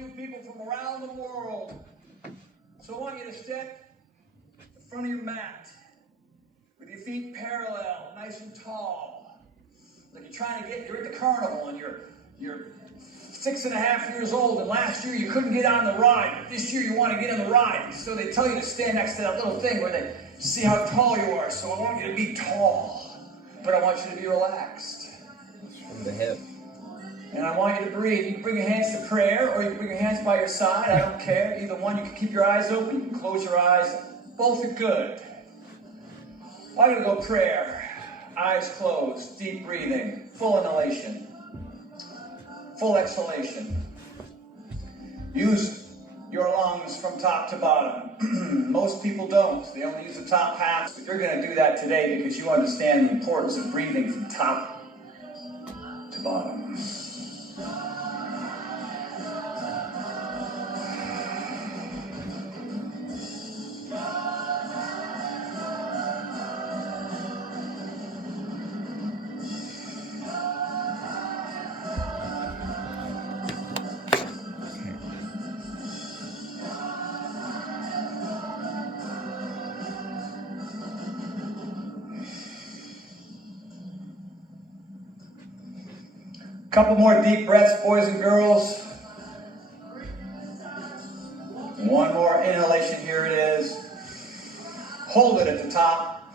you people from around the world. So I want you to step in front of your mat with your feet parallel, nice and tall. Like you're at the carnival and you're 6.5 years old, and last year you couldn't get on the ride, but this year you want to get on the ride. So they tell you to stand next to that little thing where they see how tall you are. So I want you to be tall, but I want you to be relaxed. From the hip. And I want you to breathe. You can bring your hands to prayer, or you can bring your hands by your side. I don't care. Either one. You can keep your eyes open. You can close your eyes. Both are good. I'm going to go prayer. Eyes closed. Deep breathing. Full inhalation. Full exhalation. Use your lungs from top to bottom. Most people don't. They only use the top half. But you're going to do that today because you understand the importance of breathing from top to bottom. Couple more deep breaths, boys and girls. One more inhalation, here it is. Hold it at the top.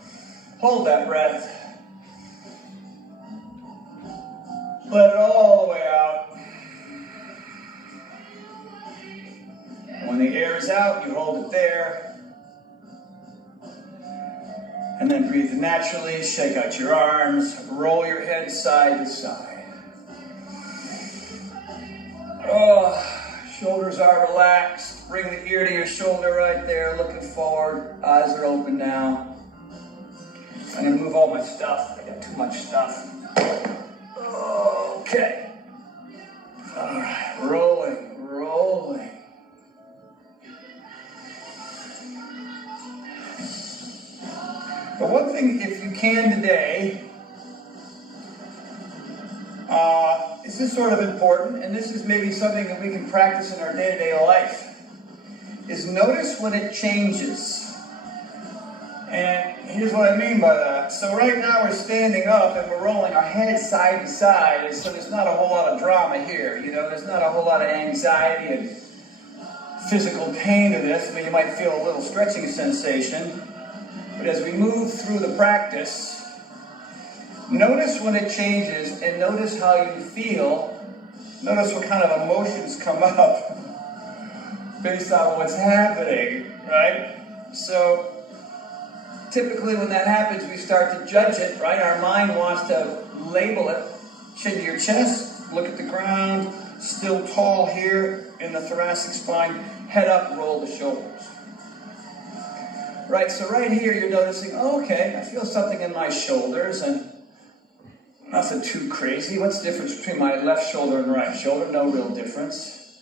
Hold that breath. Let it all the way out. When the air is out, you hold it there. And then breathe naturally, shake out your arms, roll your head side to side. Oh, shoulders are relaxed. Bring the ear to your shoulder right there, looking forward. Eyes are open now. I'm going to move all my stuff. I got too much stuff. Okay. All right, rolling, rolling. But one thing, if you can today, this is sort of important, and this is maybe something that we can practice in our day-to-day life, is notice when it changes. And here's what I mean by that. So right now we're standing up and we're rolling our head side to side, and so there's not a whole lot of drama here. You know, there's not a whole lot of anxiety and physical pain to this, but you might feel a little stretching sensation. But as we move through the practice, notice when it changes and notice how you feel. Notice what kind of emotions come up based on what's happening, right? So typically when that happens, we start to judge it, right? Our mind wants to label it. Chin to your chest, look at the ground, still tall here in the thoracic spine, head up, roll the shoulders. Right, so right here you're noticing, oh, okay, I feel something in my shoulders and nothing too crazy. What's the difference between my left shoulder and right shoulder? No real difference.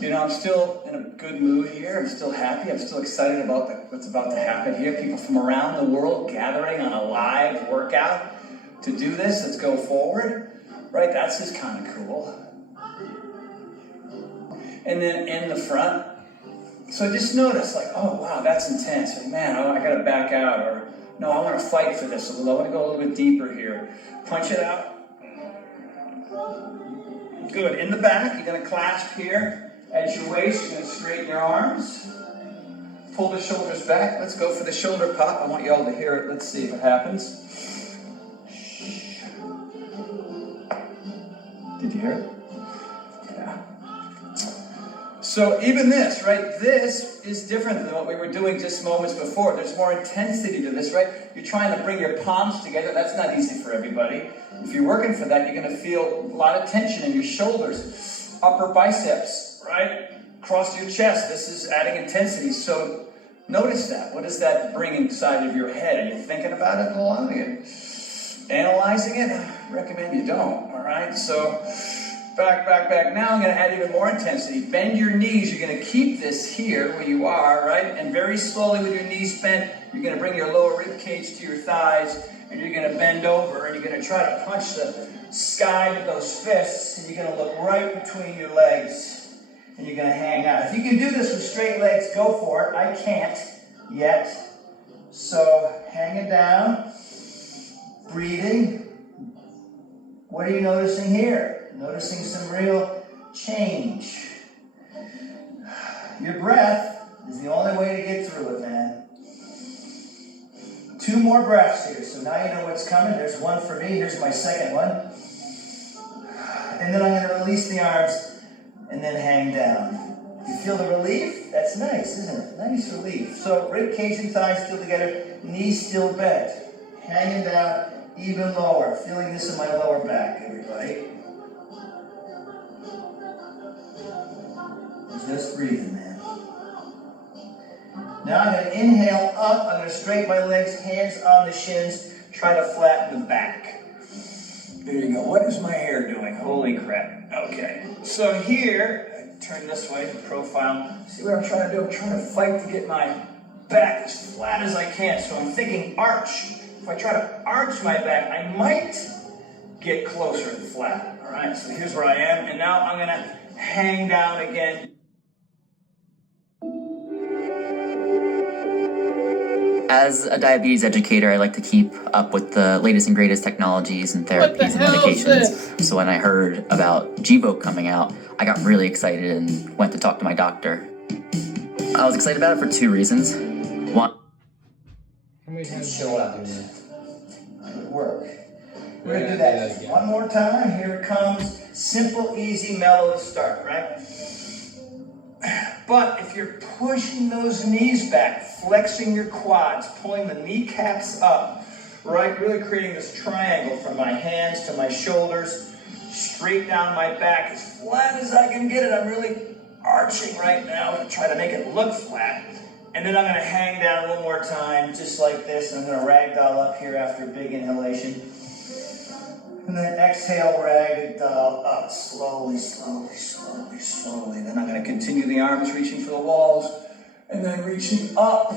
You know, I'm still in a good mood here. I'm still happy. I'm still excited about what's about to happen here. People from around the world gathering on a live workout to do this. Let's go forward. Right, that's just kind of cool. And then in the front, so just notice, like, oh, wow, that's intense. Or, man, I got to back out. Or, no, I want to fight for this a little. I want to go a little bit deeper here. Punch it out. Good. In the back, you're going to clasp here at your waist. You're going to straighten your arms. Pull the shoulders back. Let's go for the shoulder pop. I want you all to hear it. Let's see if it happens. Did you hear it? Yeah. So even this, right? This is different than what we were doing just moments before. There's more intensity to this, right? You're trying to bring your palms together. That's not easy for everybody. If you're working for that, you're going to feel a lot of tension in your shoulders, upper biceps, right? Across your chest. This is adding intensity. So notice that. What does that bring inside of your head? Are you thinking about it a lot? Are you analyzing it? I recommend you don't, all right? So back, back, back. Now I'm going to add even more intensity. Bend your knees. You're going to keep this here where you are, right? And very slowly with your knees bent, you're going to bring your lower rib cage to your thighs, and you're going to bend over, and you're going to try to punch the sky with those fists, and you're going to look right between your legs. and you're gonna hang out. If you can do this with straight legs, go for it. I can't yet. So hanging down, breathing. What are you noticing here? Noticing some real change. Your breath is the only way to get through it, man. 2 more breaths here. So now you know what's coming. There's one for me. Here's my second one. And then I'm going to release the arms and then hang down. You feel the relief? That's nice, isn't it? Nice relief. So rib cage and thighs still together, knees still bent. Hanging down even lower. Feeling this in my lower back, everybody. Just breathing, man. Now I'm going to inhale up. I'm going to straighten my legs, hands on the shins. Try to flatten the back. There you go. What is my hair doing? Holy crap. Okay. So here, I turn this way, profile. See what I'm trying to do? I'm trying to fight to get my back as flat as I can. So I'm thinking arch. If I try to arch my back, I might get closer to flat. All right, so here's where I am. And now I'm going to hang down again. As a diabetes educator, I like to keep up with the latest and greatest technologies and therapies and medications. So when I heard about Gvoke coming out, I got really excited and went to talk to my doctor. I was excited about it for 2 reasons. One, Show up. Good work. We're going to do that one more time. Here it comes. Simple, easy, mellow to start, right? But if you're pushing those knees back, flexing your quads, pulling the kneecaps up, right? Really creating this triangle from my hands to my shoulders, straight down my back, as flat as I can get it. I'm really arching right now to try to make it look flat. And then I'm going to hang down one more time, just like this. And I'm going to ragdoll up here after a big inhalation. And then exhale, ragdoll up, slowly, slowly, slowly, slowly. Then I'm going to continue the arms reaching for the walls, and then reaching up.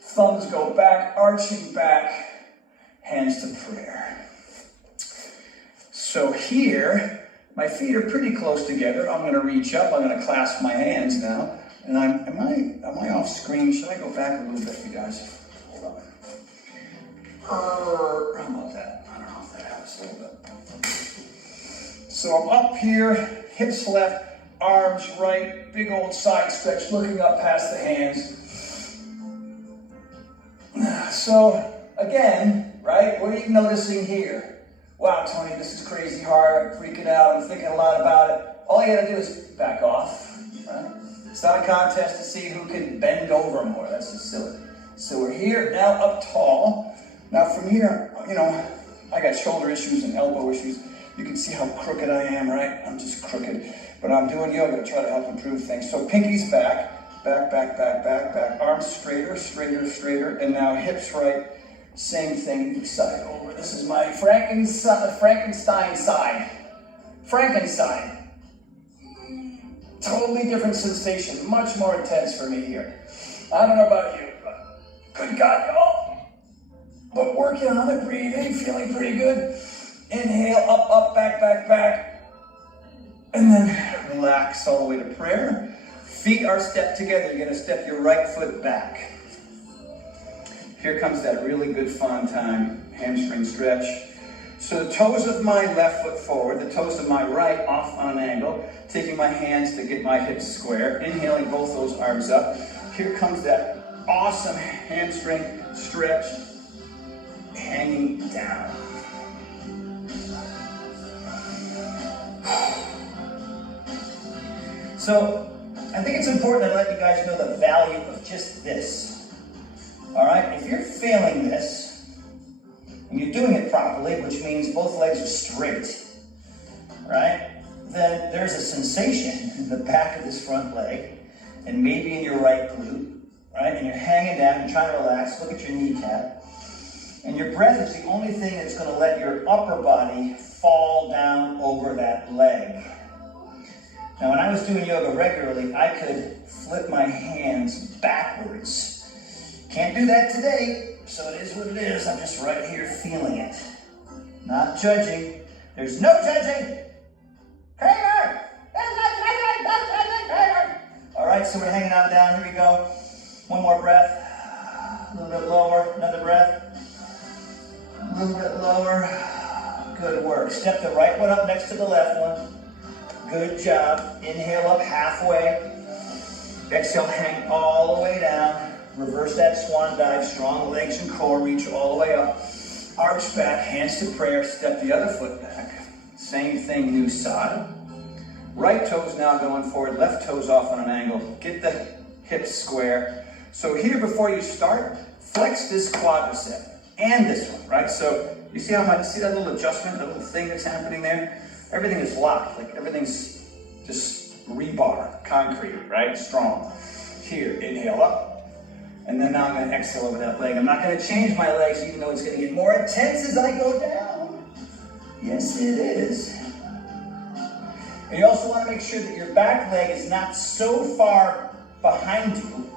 Thumbs go back, arching back, hands to prayer. So here, my feet are pretty close together. I'm going to reach up. I'm going to clasp my hands now. And am I off screen? Should I go back a little bit, you guys? Hold on. How about that? I don't know if that helps a little bit. So I'm up here, hips left, arms right, big old side stretch, looking up past the hands. So again, right, what are you noticing here? Wow, Tony, this is crazy hard. I'm freaking out. I'm thinking a lot about it. All you gotta do is back off, right? It's not a contest to see who can bend over more. That's just silly. So we're here, now up tall. Now from here, you know, I got shoulder issues and elbow issues. You can see how crooked I am, right? I'm just crooked. But I'm doing yoga to try to help improve things. So pinkies back, back, back, back, back, back. Arms straighter, straighter, straighter. And now hips right, same thing, side over. This is my Frankenstein side. Frankenstein. Totally different sensation, much more intense for me here. I don't know about you, but good God, y'all. But working on it, breathing, feeling pretty good. Inhale, up, up, back, back, back. And then relax all the way to prayer. Feet are stepped together. You're gonna step your right foot back. Here comes that really good fun time, hamstring stretch. So the toes of my left foot forward, the toes of my right off on an angle, taking my hands to get my hips square, inhaling both those arms up. Here comes that awesome hamstring stretch, hanging down. So I think it's important to let you guys know the value of just this. All right, if you're failing this, and you're doing it properly, which means both legs are straight, right? Then there's a sensation in the back of this front leg, and maybe in your right glute, right? And you're hanging down, you're trying to relax, look at your kneecap. And your breath is the only thing that's gonna let your upper body fall down over that leg. Now, when I was doing yoga regularly, I could flip my hands backwards. Can't do that today. So it is what it is. I'm just right here feeling it. Not judging. There's no judging. Kramer! so we're hanging out down. Here we go. One more breath. A little bit lower. Another breath. A little bit lower. Good work. Step the right one up next to the left one. Good job. Inhale up halfway. Exhale, hang all the way down. Reverse that swan dive. Strong legs and core. Reach all the way up. Arch back, hands to prayer. Step the other foot back. Same thing, new side. Right toes now going forward. Left toes off on an angle. Get the hips square. So here, before you start, flex this quadricep and this one, right? So you see see that little adjustment, that little thing that's happening there? Everything is locked, like everything's just rebar, concrete, right? Strong. Here, inhale up. And then now I'm gonna exhale over that leg. I'm not gonna change my legs, even though it's gonna get more intense as I go down. Yes, it is. And you also wanna make sure that your back leg is not so far behind you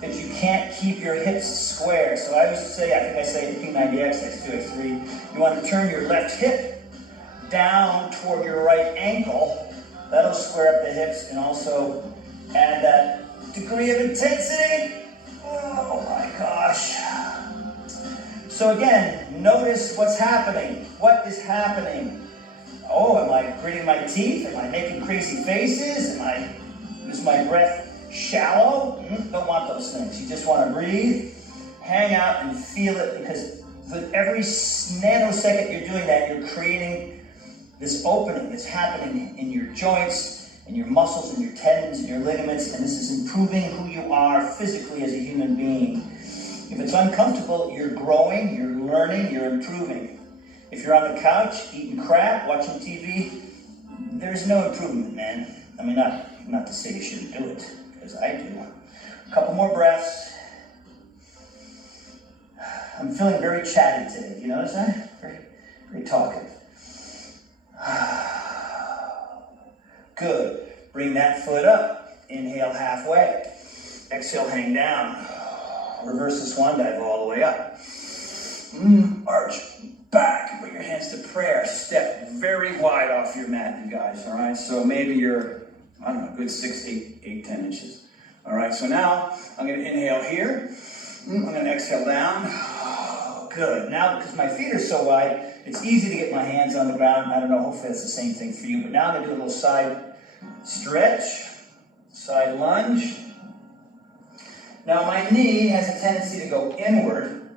that you can't keep your hips square. So I used to say, I think I say at P90X, X2, X3, you want to turn your left hip down toward your right ankle. That'll square up the hips and also add that degree of intensity. Oh my gosh. So again, notice what's happening. What is happening? Oh, am I gritting my teeth? Am I making crazy faces? Is my breath shallow? Don't want those things. You just want to breathe, hang out, and feel it, because with every nanosecond you're doing that, you're creating this opening that's happening in your joints, and your muscles, and your tendons, and your ligaments, and this is improving who you are physically as a human being. If it's uncomfortable, you're growing, you're learning, you're improving. If you're on the couch, eating crap, watching TV, there's no improvement, man. I mean, not to say you shouldn't do it, because I do. A couple more breaths. I'm feeling very chatty today. You notice that? Very talkative. Good. Bring that foot up. Inhale halfway. Exhale, hang down. Reverse the swan dive all the way up. Arch back. Bring your hands to prayer. Step very wide off your mat, you guys. All right. So maybe you're, I don't know, good 6, 8, 10 inches. All right. So now I'm going to inhale here. I'm going to exhale down. Good. Now, because my feet are so wide, it's easy to get my hands on the ground. I don't know. Hopefully that's the same thing for you. But now I'm going to do a little side stretch, side lunge. Now my knee has a tendency to go inward,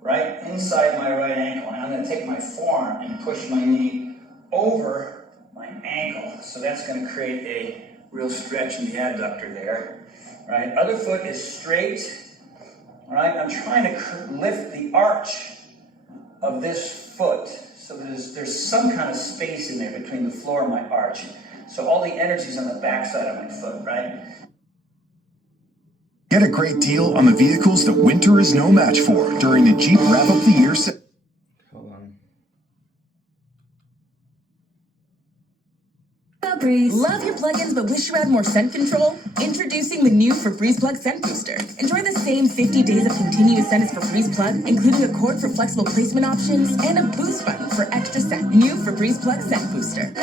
right, inside my right ankle. And I'm going to take my forearm and push my knee over my ankle. So that's going to create a real stretch in the adductor there, right? Other foot is straight, right? I'm trying to lift the arch of this foot so that there's some kind of space in there between the floor and my arch. So all the energy's on the backside of my foot, right? Get a great deal on the vehicles that winter is no match for during the Jeep Wrap Up the Year sale. Hold on. Febreze. Love your plugins but wish you had more scent control? Introducing the new Febreze Plug Scent Booster. Enjoy the same 50 days of continuous scent as Febreze Plug, including a cord for flexible placement options and a boost button for extra scent. New Febreze Plug Scent Booster.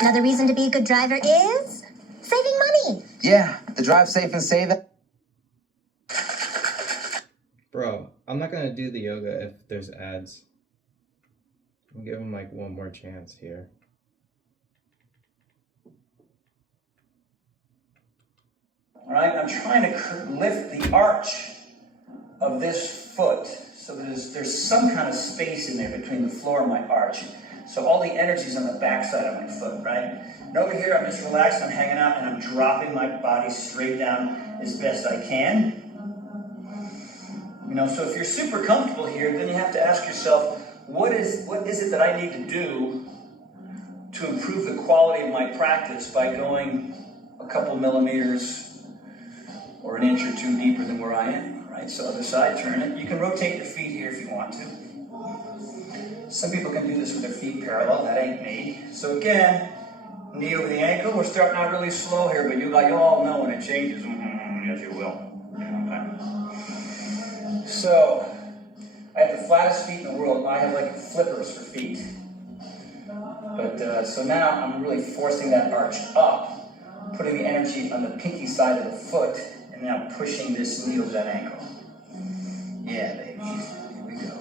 Another reason to be a good driver is saving money. Yeah, the drive safe and save it. Bro, I'm not gonna do the yoga if there's ads. I'll give him like one more chance here. All right, I'm trying to lift the arch of this foot so that there's some kind of space in there between the floor and my arch. So all the energy's on the backside of my foot, right? And over here, I'm just relaxed, I'm hanging out, and I'm dropping my body straight down as best I can. You know, so if you're super comfortable here, then you have to ask yourself, what is it that I need to do to improve the quality of my practice by going a couple millimeters or an inch or two deeper than where I am, right? So other side, turn it. You can rotate your feet here if you want to. Some people can do this with their feet parallel. That ain't me. So again, knee over the ankle. We're starting out really slow here, but you all know when it changes. Yes, you will. So I have the flattest feet in the world. I have like flippers for feet. But But so now I'm really forcing that arch up, putting the energy on the pinky side of the foot, and now pushing this knee over that ankle. Yeah, baby. Here we go.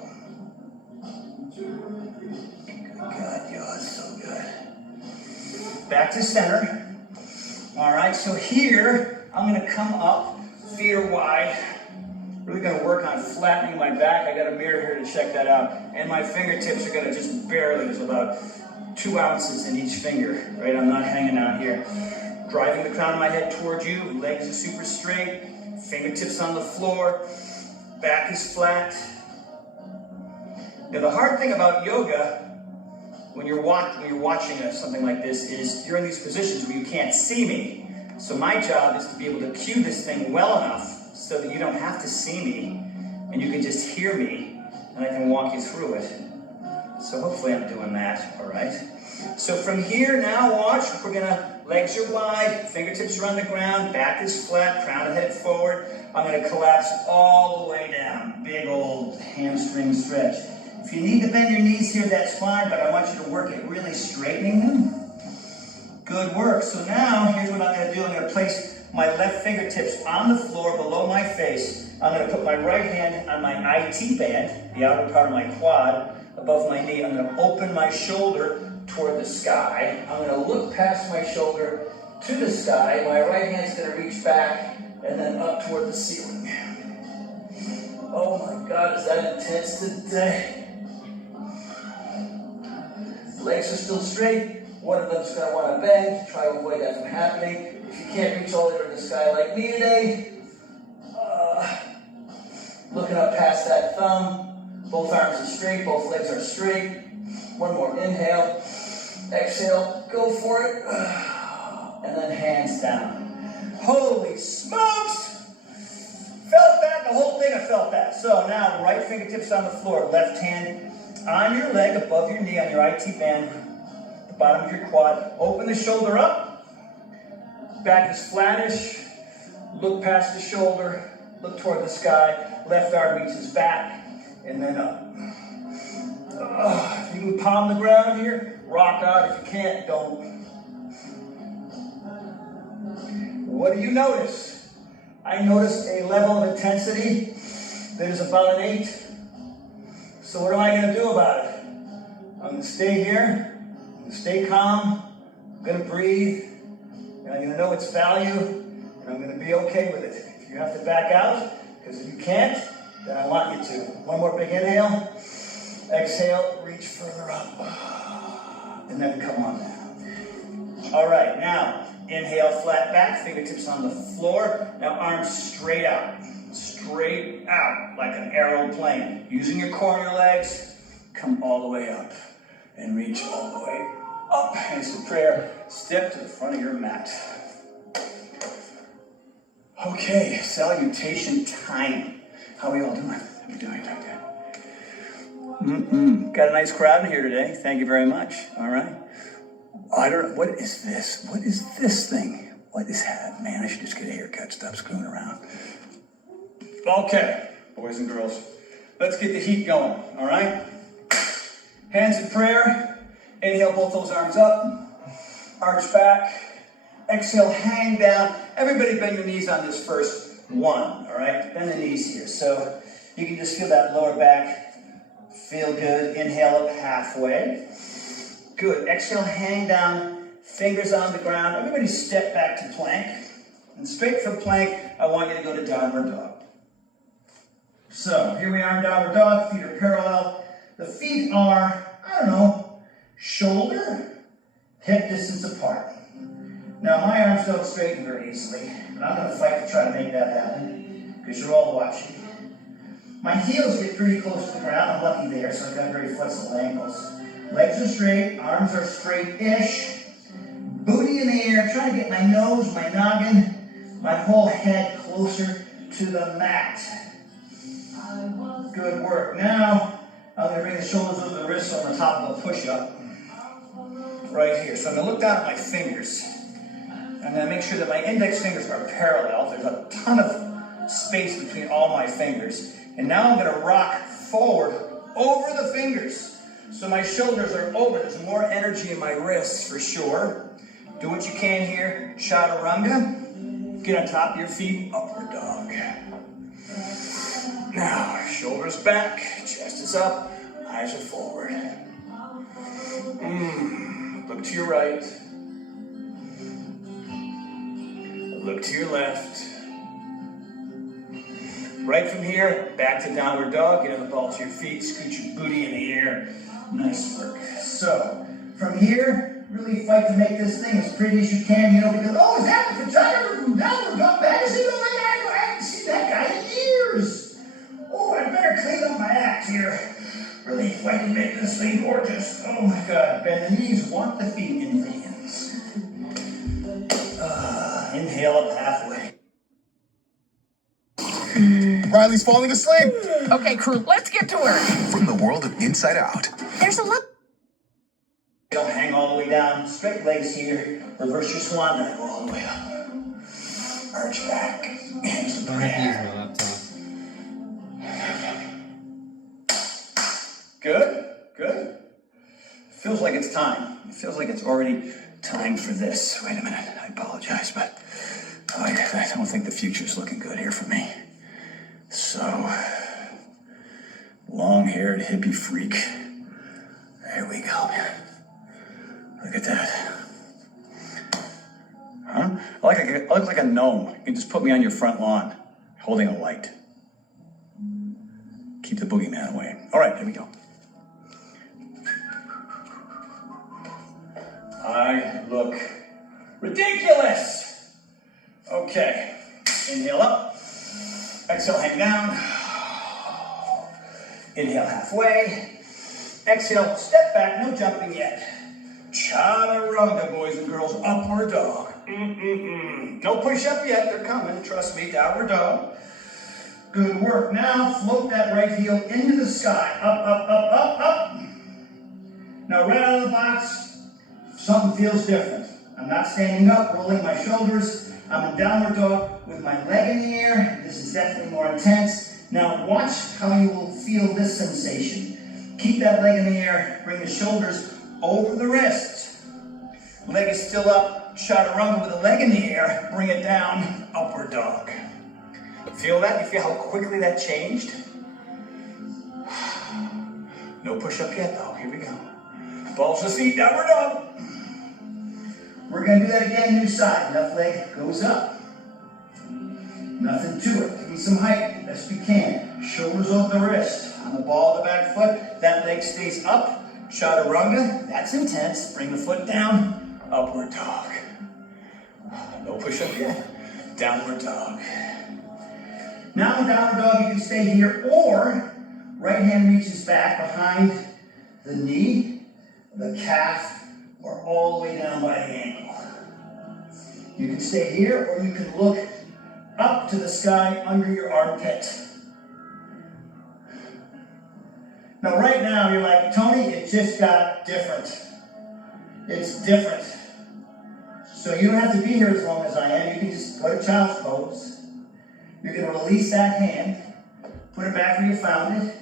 Good God, yo, it's so good. Back to center. All right, so here, I'm gonna come up, feet are wide. Really gonna work on flattening my back. I got a mirror here to check that out. And my fingertips are gonna just barely, there's about 2 ounces in each finger, right? I'm not hanging out here. Driving the crown of my head towards you, legs are super straight, fingertips on the floor, back is flat. Now the hard thing about yoga, when you're watching something like this, is you're in these positions where you can't see me. So my job is to be able to cue this thing well enough so that you don't have to see me and you can just hear me and I can walk you through it. So hopefully I'm doing that, all right? So from here now, watch, legs are wide, fingertips are on the ground, back is flat, crown of head forward. I'm gonna collapse all the way down, big old hamstring stretch. If you need to bend your knees here, that's fine, but I want you to work at really straightening them. Good work. So now, here's what I'm gonna do. I'm gonna place my left fingertips on the floor below my face. I'm gonna put my right hand on my IT band, the outer part of my quad, above my knee. I'm gonna open my shoulder toward the sky. I'm gonna look past my shoulder to the sky. My right hand's gonna reach back and then up toward the ceiling. Oh my God, is that intense today? Legs are still straight. One of them's gonna wanna bend, try to avoid that from happening. If you can't reach all the way to the sky like me today, looking up past that thumb, both arms are straight, both legs are straight. One more inhale, exhale, go for it, and then hands down. Holy smokes! Felt that, the whole thing I felt that. So now right fingertips on the floor, left hand on your leg above your knee on your IT band, the bottom of your quad. Open the shoulder up, back is flattish, look past the shoulder, look toward the sky, left arm reaches back, and then up. If you can palm the ground here, rock out. If you can't, don't. What do you notice? I notice a level of intensity that is about an 8. So what am I going to do about it? I'm going to stay here, I'm going to stay calm, I'm going to breathe, and I'm going to know its value, and I'm going to be okay with it. If you have to back out, because if you can't, then I want you to. One more big inhale, exhale, reach further up, and then come on down. All right, now, inhale, flat back, fingertips on the floor, now arms straight out, like an aeroplane. Using your core and your legs, come all the way up and reach all the way up. Hands to prayer, step to the front of your mat. Okay, salutation time. How are we all doing? How are we doing? Got a nice crowd in here today. Thank you very much. All right. I don't know. What is this? What is this thing? What is that? Man, I should just get a haircut. Stop screwing around. Okay, boys and girls, let's get the heat going, all right? Hands in prayer. Inhale, both those arms up. Arch back. Exhale, hang down. Everybody bend your knees on this first one, all right? Bend the knees here. So you can just feel that lower back. Feel good. Inhale up halfway. Good. Exhale, hang down. Fingers on the ground. Everybody step back to plank. And straight from plank, I want you to go to downward dog. So here we are in downward dog. Feet are parallel. The feet are, shoulder, hip distance apart. Now my arms don't straighten very easily, but I'm going to fight to try to make that happen because you're all watching. My heels get pretty close to the ground. I'm lucky there, so I've got very flexible ankles. Legs are straight, arms are straight-ish. Booty in the air, trying to get my nose, my noggin, my whole head closer to the mat. Good work. Now, I'm going to bring the shoulders over the wrists on the top of a push-up. Right here. So I'm going to look down at my fingers. I'm going to make sure that my index fingers are parallel. There's a ton of space between all my fingers. And now I'm going to rock forward over the fingers. So my shoulders are over. There's more energy in my wrists for sure. Do what you can here. Chaturanga. Get on top of your feet. Upward dog. Now, shoulders back. Chest is up. Eyes are forward. Look to your right. Look to your left. Right from here, back to downward dog. Get on the balls of your feet. Scoot your booty in the air. Nice work. So, from here, really fight to make this thing as pretty as you can. You know, because, oh, is that the vagina from downward dog magazine? Oh, I haven't seen that guy in years. Oh, I better clean up my act here. Really fight to make this thing gorgeous. Oh my God. Bend the knees, walk the feet into the hands. Inhale up halfway. Riley's falling asleep. Okay, crew, let's get to work. From the world of Inside Out. There's a lot. Don't hang all the way down. Straight legs here. Reverse your swan dive all the way up. Arch back. Hands to I have to use prayer. my laptop. Good, good. Feels like it's time. It feels like it's already time for this. Wait a minute, I apologize, but I don't think the future's looking good here for me. So, long-haired hippie freak. There we go. Look at that. Huh? I look like a gnome. You can just put me on your front lawn, holding a light. Keep the boogeyman away. All right, here we go. I look ridiculous. Okay, inhale up, exhale, hang down. Inhale halfway, exhale, step back, no jumping yet. Chaturanga, boys and girls, upward dog. No push up yet, they're coming, trust me, downward dog. Good work. Now float that right heel into the sky. Up, up, up, up, up. Now right out of the box, something feels different. I'm not standing up, rolling my shoulders. I'm in downward dog with my leg in the air. This is definitely more intense. Now watch how you will feel this sensation. Keep that leg in the air, bring the shoulders over the wrists. Leg is still up, chaturanga with the leg in the air, bring it down, upward dog. Feel that? You feel how quickly that changed? No push up yet though, here we go. Balls to feet, downward dog. We're gonna do that again, new side. Left leg goes up. Nothing to it. Give me some height, best you can. Shoulders over the wrist. On the ball of the back foot, that leg stays up. Chaturanga, that's intense. Bring the foot down, upward dog. No push up yet. Downward dog. Now in downward dog, you can stay here, or right hand reaches back behind the knee, the calf, or all the way down by the ankle. You can stay here, or you can look up to the sky under your armpit. Now right now, you're like, Tony, it just got different. It's different. So you don't have to be here as long as I am. You can just go to child's pose. You're going to release that hand, put it back where you found it.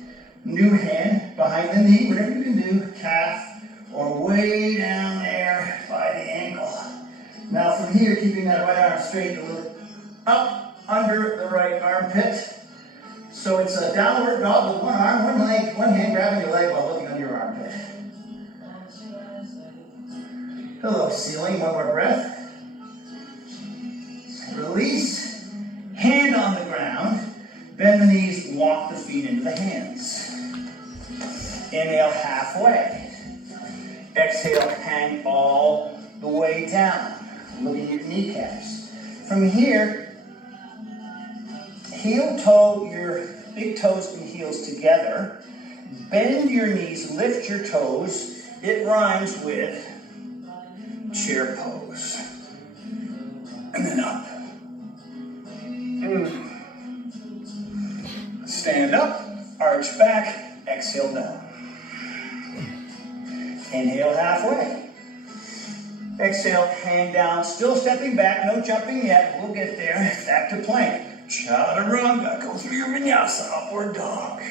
New hand behind the knee, whatever you can do, calf, or way down there by the ankle. Now from here, keeping that right arm straight, a little up under the right armpit. So it's a downward dog with one arm, one leg, one hand grabbing your leg while looking under your armpit. Hello, ceiling, one more breath. Release. Hand on the ground, bend the knees, walk the feet into the hands. Inhale halfway. Exhale, hang all the way down. Look at your kneecaps. From here, heel toe your big toes and heels together. Bend your knees, lift your toes. It rhymes with chair pose. And then up. Stand up, arch back, exhale down. Inhale halfway. Exhale, hang down, still stepping back, no jumping yet. We'll get there. Back to plank. Chaturanga, go through your vinyasa, upward dog.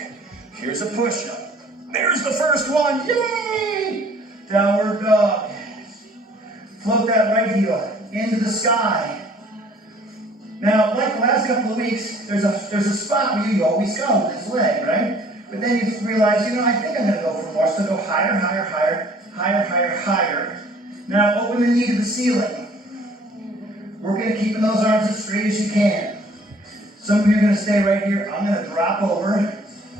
Here's a push-up. There's the first one. Yay! Downward dog. Float that right heel into the sky. Now, like the last couple of weeks, there's a spot where you always go with this leg, right? But then you realize, I think I'm gonna go for more, so go higher, higher, higher, higher, higher, higher. Now, open the knee to the ceiling. Working at keeping those arms as straight as you can. Some of you are gonna stay right here. I'm gonna drop over,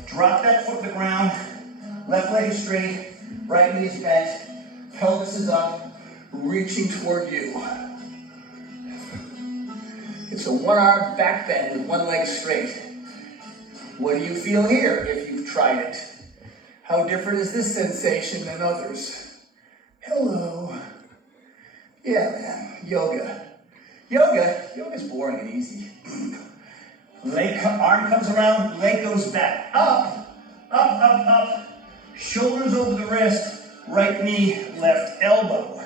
drop that foot to the ground, left leg is straight, right knee is bent, pelvis is up, reaching toward you. It's a one-arm back bend with one leg straight. What do you feel here if you've tried it? How different is this sensation than others? Hello. Yeah, man, yoga. Yoga's boring and easy. Arm comes around, leg goes back. Up, up, up, up. Shoulders over the wrist, right knee, left elbow.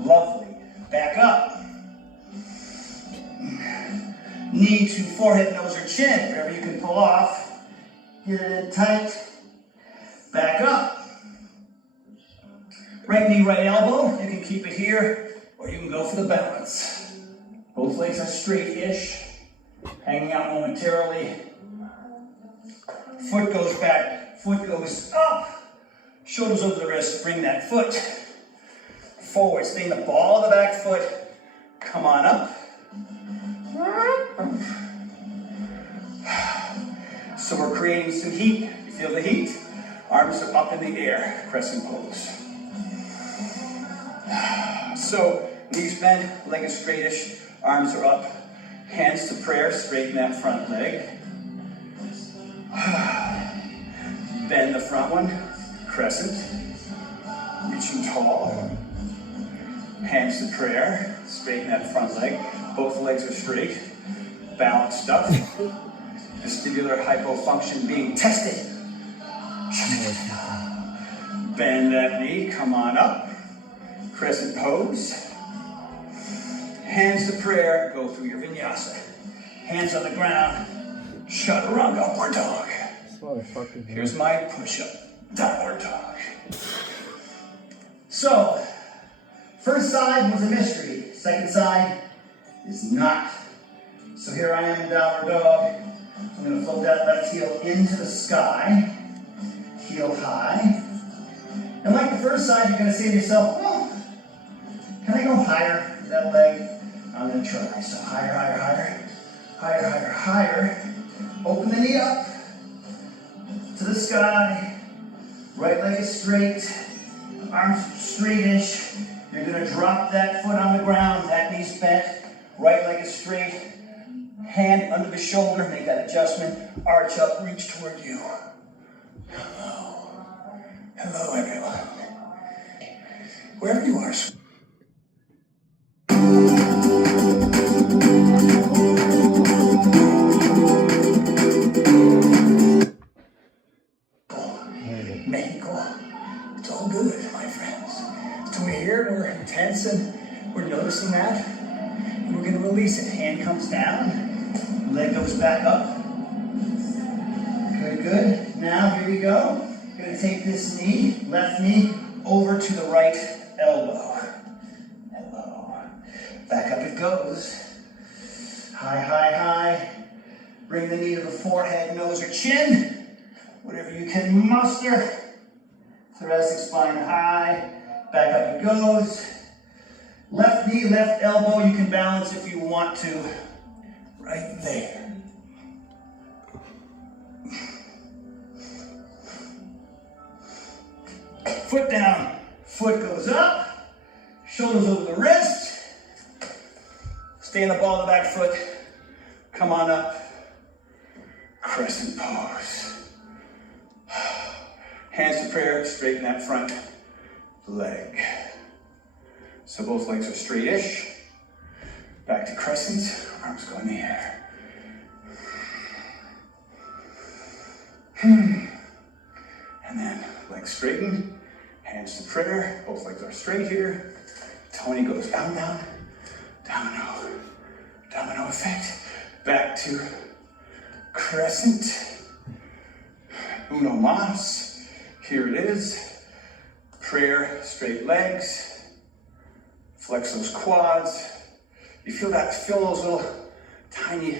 Lovely. Back up. Knee to forehead, nose, or chin, whatever you can pull off. Get it in tight. Back up. Right knee, right elbow. You can keep it here, or you can go for the balance. Both legs are straight-ish, hanging out momentarily. Foot goes back, foot goes up. Shoulders over the wrist, bring that foot forward. Stay in the ball of the back foot. Come on up. So we're creating some heat. You feel the heat? Arms are up in the air, crescent pose. So knees bent, leg is straightish, arms are up, hands to prayer, straighten that front leg. Bend the front one, crescent, reaching tall. Hands to prayer, straighten that front leg. Both legs are straight, balanced up. Vestibular hypofunction being tested. Bend that knee, come on up. Crescent pose. Hands to prayer, go through your vinyasa. Hands on the ground, chaturanga, upward dog. Here's my push-up, downward dog. So, first side was a mystery. Second side is not. So here I am in downward dog. I'm going to float that left heel into the sky, heel high. And like the first side, you're going to say to yourself, well, can I go higher with that leg? I'm going to try. So higher, higher, higher, higher, higher, higher. Open the knee up to the sky. Right leg is straight, arms straightish. You're going to drop that foot on the ground, that knee's bent, right leg is straight. Hand under the shoulder, make that adjustment, arch up, reach toward you. Hello. Hello, everyone. Wherever you are. Mexico. It's all good, my friends. So we're here, we're intense, and we're noticing that. And we're going to release it. Hand comes down. Leg goes back up. Good, good. Now, here we go. Going to take this knee, left knee, over to the right elbow. Hello. Back up it goes. High, high, high. Bring the knee to the forehead, nose, or chin. Whatever you can muster. Thoracic spine high. Back up it goes. Left knee, left elbow. You can balance if you want to. Right there. Foot down, foot goes up, shoulders over the wrist. Stay in the ball of the back foot. Come on up. Crescent pose. Hands to prayer, straighten that front leg. So both legs are straightish. Back to crescent, arms go in the air. And then legs straightened, hands to prayer, both legs are straight here. Tony goes down, down, domino effect. Back to crescent. Uno mas. Here it is. Prayer, straight legs. Flex those quads. You feel those little tiny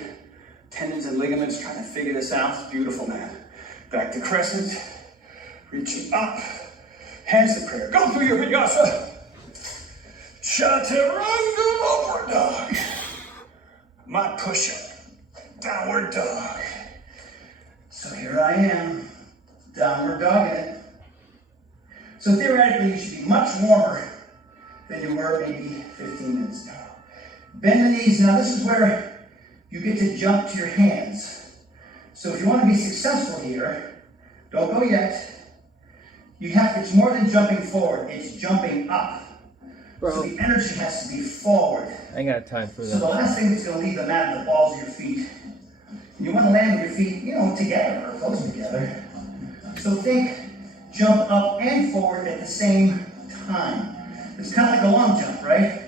tendons and ligaments trying to figure this out. It's beautiful, man. Back to crescent. Reaching up. Hands to prayer. Go through your vinyasa. Chaturanga upward dog. My push-up. Downward dog. So here I am. Downward dogging it. So theoretically, you should be much warmer than you were maybe 15 minutes ago. Bend the knees. Now this is where you get to jump to your hands. So if you want to be successful here, don't go yet. It's more than jumping forward, it's jumping up. Bro. So the energy has to be forward. I ain't got time for So the that. last thing that's going to leave the mat are the balls of your feet. You want to land with your feet, together or close together. So think jump up and forward at the same time. It's kind of like a long jump, right?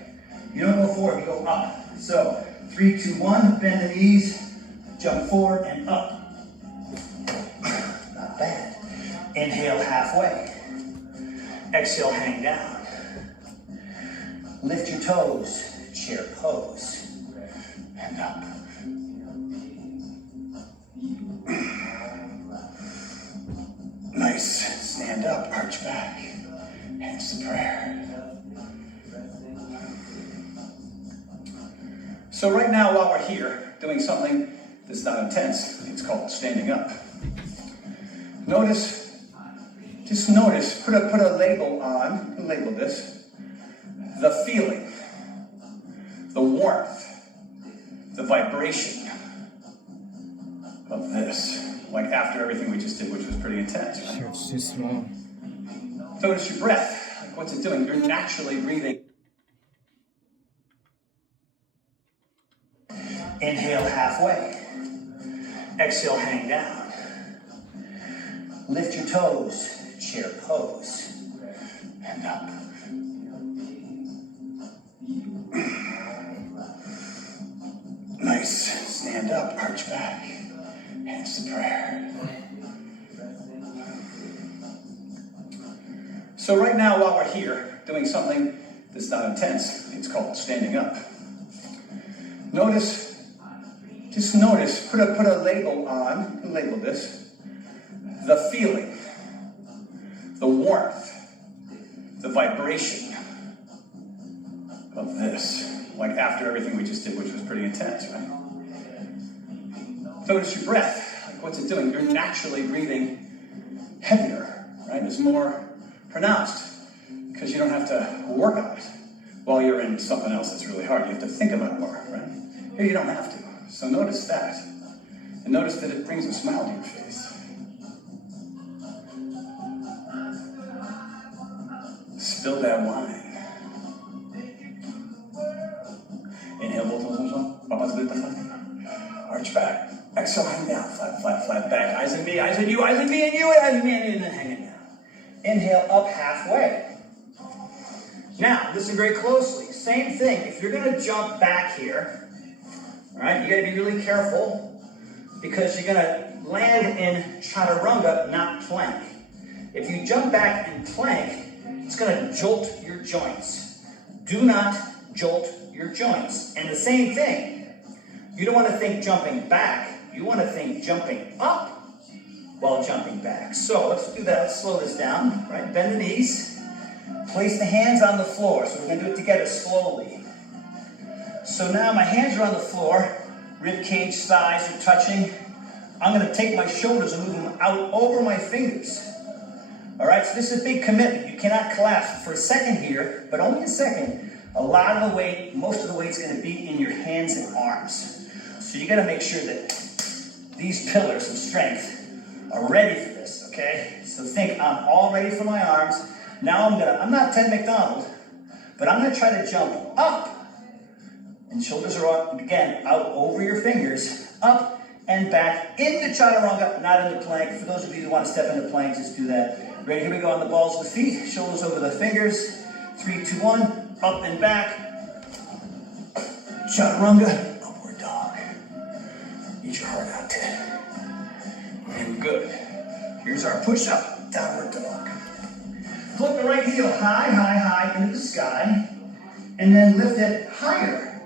You don't go forward, you go up. So 3, 2, 1, bend the knees, jump forward and up. Not bad. Inhale halfway. Exhale, hang down. Lift your toes, chair pose, and up. Nice. Stand up, arch back. Hands to prayer. So right now, while we're here, doing something that's not intense, it's called standing up. Just notice, put a label on, label this, the feeling, the warmth, the vibration of this. Like after everything we just did, which was pretty intense, right? Sure, it's too small. Notice your breath. Like what's it doing? You're naturally breathing. Inhale halfway. Exhale, hang down. Lift your toes, chair pose, and up. Nice. Stand up, arch back. Hands to prayer. So right now, while we're here, doing something that's not intense, it's called standing up. Just notice, put a label on, label this, the feeling, the warmth, the vibration of this. Like after everything we just did, which was pretty intense, right? Notice your breath. Like what's it doing? You're naturally breathing heavier, right? It's more pronounced because you don't have to work on it while you're in something else that's really hard. You have to think about it more, right? Here you don't have to. So notice that. And notice that it brings a smile to your face. Spill that wine. Inhale, both of them. Arch back. Exhale, hang down. Flat, flat, flat back. Eyes on me, eyes on you, eyes on me, and you, eyes on me, and then hang it down. Inhale, up halfway. Now, listen very closely. Same thing. If you're going to jump back here, all right, you got to be really careful because you're going to land in chaturanga, not plank. If you jump back in plank, it's going to jolt your joints. Do not jolt your joints. And the same thing, you don't want to think jumping back. You want to think jumping up while jumping back. So let's do that. Let's slow this down, right? Bend the knees. Place the hands on the floor. So we're going to do it together slowly. So now my hands are on the floor. Rib cage, thighs are touching. I'm going to take my shoulders and move them out over my fingers. All right, so this is a big commitment. You cannot collapse for a second here, but only a second. A lot of the weight, most of the weight is going to be in your hands and arms. So you got to make sure that these pillars of strength are ready for this, okay? So think I'm all ready for my arms. Now I'm not Ted McDonald, but I'm gonna try to jump up. And shoulders are up, again, out over your fingers, up and back into chaturanga, not into plank. For those of you who want to step into plank, just do that. Ready, here we go on the balls of the feet, shoulders over the fingers. 3, 2, 1, up and back. Chaturanga, upward dog. Eat your heart out, Ted. And good. Here's our push-up, downward dog. Float the right heel high, high, high into the sky, and then lift it higher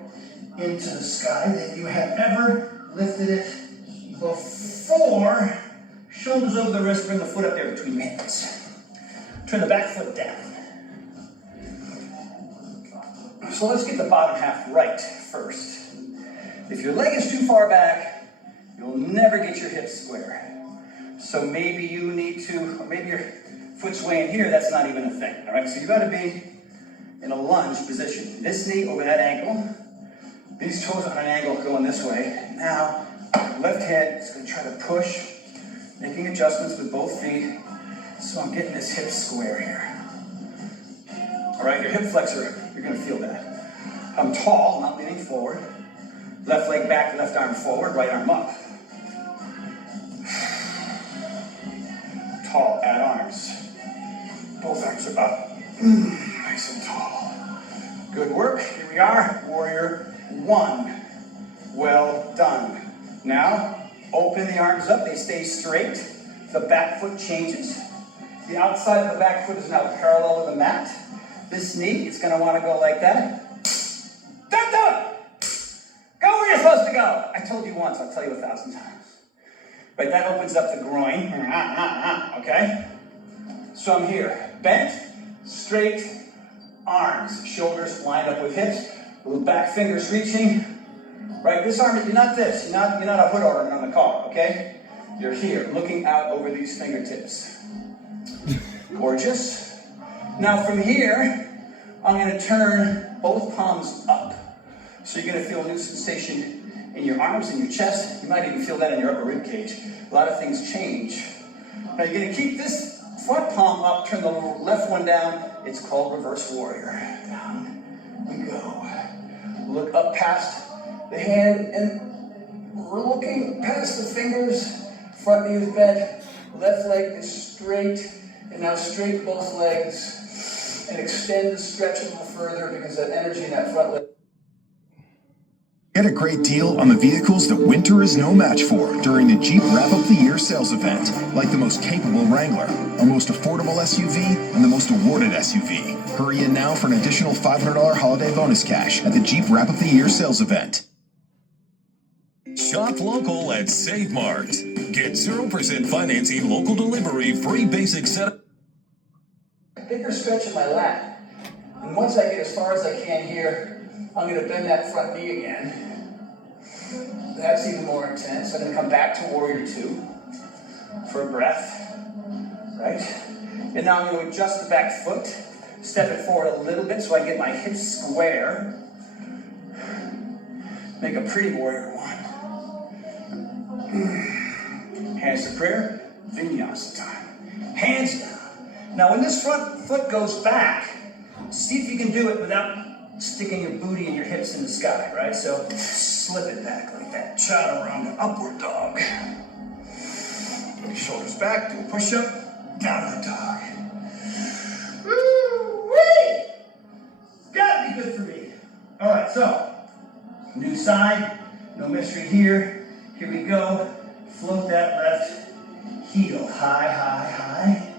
into the sky than you have ever lifted it before. Shoulders over the wrist, bring the foot up there between your hands. Turn the back foot down. So let's get the bottom half right first. If your leg is too far back, you'll never get your hips square. So maybe you need to, or maybe your foot's weighing here, that's not even a thing, all right? So you gotta be in a lunge position. This knee over that ankle, these toes on an angle going this way. Now, left hand is gonna try to push, making adjustments with both feet. So I'm getting this hip square here. All right, your hip flexor, you're gonna feel that. I'm tall, not leaning forward. Left leg back, left arm forward, right arm up. Tall, add arms. Both arms are up. Nice and tall. Good work, here we are, warrior one. Well done. Now, open the arms up, they stay straight. The back foot changes. The outside of the back foot is now parallel to the mat. This knee is gonna wanna go like that. Dun, dun! Go where you're supposed to go. I told you once, I'll tell you 1,000 times. Right, that opens up the groin, okay? So I'm here, bent, straight, arms, shoulders lined up with hips, little back fingers reaching. Right, this arm, you're not this, you're not a hood ornament on the car, okay? You're here, looking out over these fingertips. Gorgeous. Now from here, I'm gonna turn both palms up. So you're gonna feel a new sensation in your arms, in your chest. You might even feel that in your upper rib cage. A lot of things change. Now you're gonna keep this front palm up, turn the left one down. It's called reverse warrior. Down we go. Look up past the hand, and we're looking past the fingers. Front knee is bent, left leg is straight, and now straighten both legs and extend the stretch a little further because that energy in that front leg. Get a great deal on the vehicles that winter is no match for during the Jeep Wrap Up the Year sales event, like the most capable Wrangler, our most affordable SUV, and the most awarded SUV. Hurry in now for an additional $500 holiday bonus cash at the Jeep Wrap Up the Year sales event. Shop local at Save Mart. Get 0% financing, local delivery, free basic setup. Bigger stretch in my lat. And once I get as far as I can here, I'm going to bend that front knee again. That's even more intense. I'm going to come back to warrior two for a breath. Right? And now I'm going to adjust the back foot, step it forward a little bit so I get my hips square. Make a pretty warrior one. Hands to prayer, vinyasa time. Hands down. Now when this front foot goes back, see if you can do it without sticking your booty and your hips in the sky, right? So slip it back like that. Chaturanga, upward dog. Shoulders back, do a push-up, downward dog. Woo-wee! Gotta be good for me. All right, so new side, no mystery here. Here we go. Float that left heel high, high, high,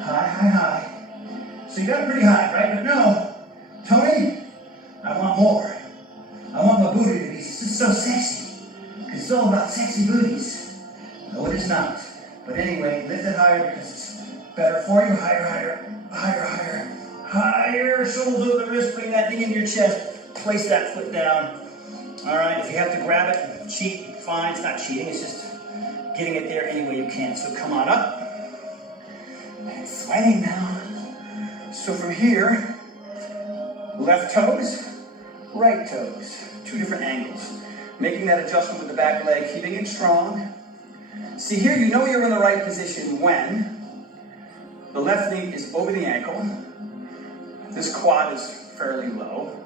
high, high, high. So you got it pretty high, right? But no, Tony, I want more. I want my booty to be so sexy. Because it's all about sexy booties. No, it is not. But anyway, lift it higher because it's better for you. Higher, higher, higher, higher, higher. Shoulders over the wrist, bring that knee in your chest. Place that foot down. All right, if you have to grab it and cheat, fine. It's not cheating, it's just getting it there any way you can. So come on up. And sweating now. So from here, left toes, right toes. Two different angles. Making that adjustment with the back leg, keeping it strong. See here, you know you're in the right position when the left knee is over the ankle. This quad is fairly low.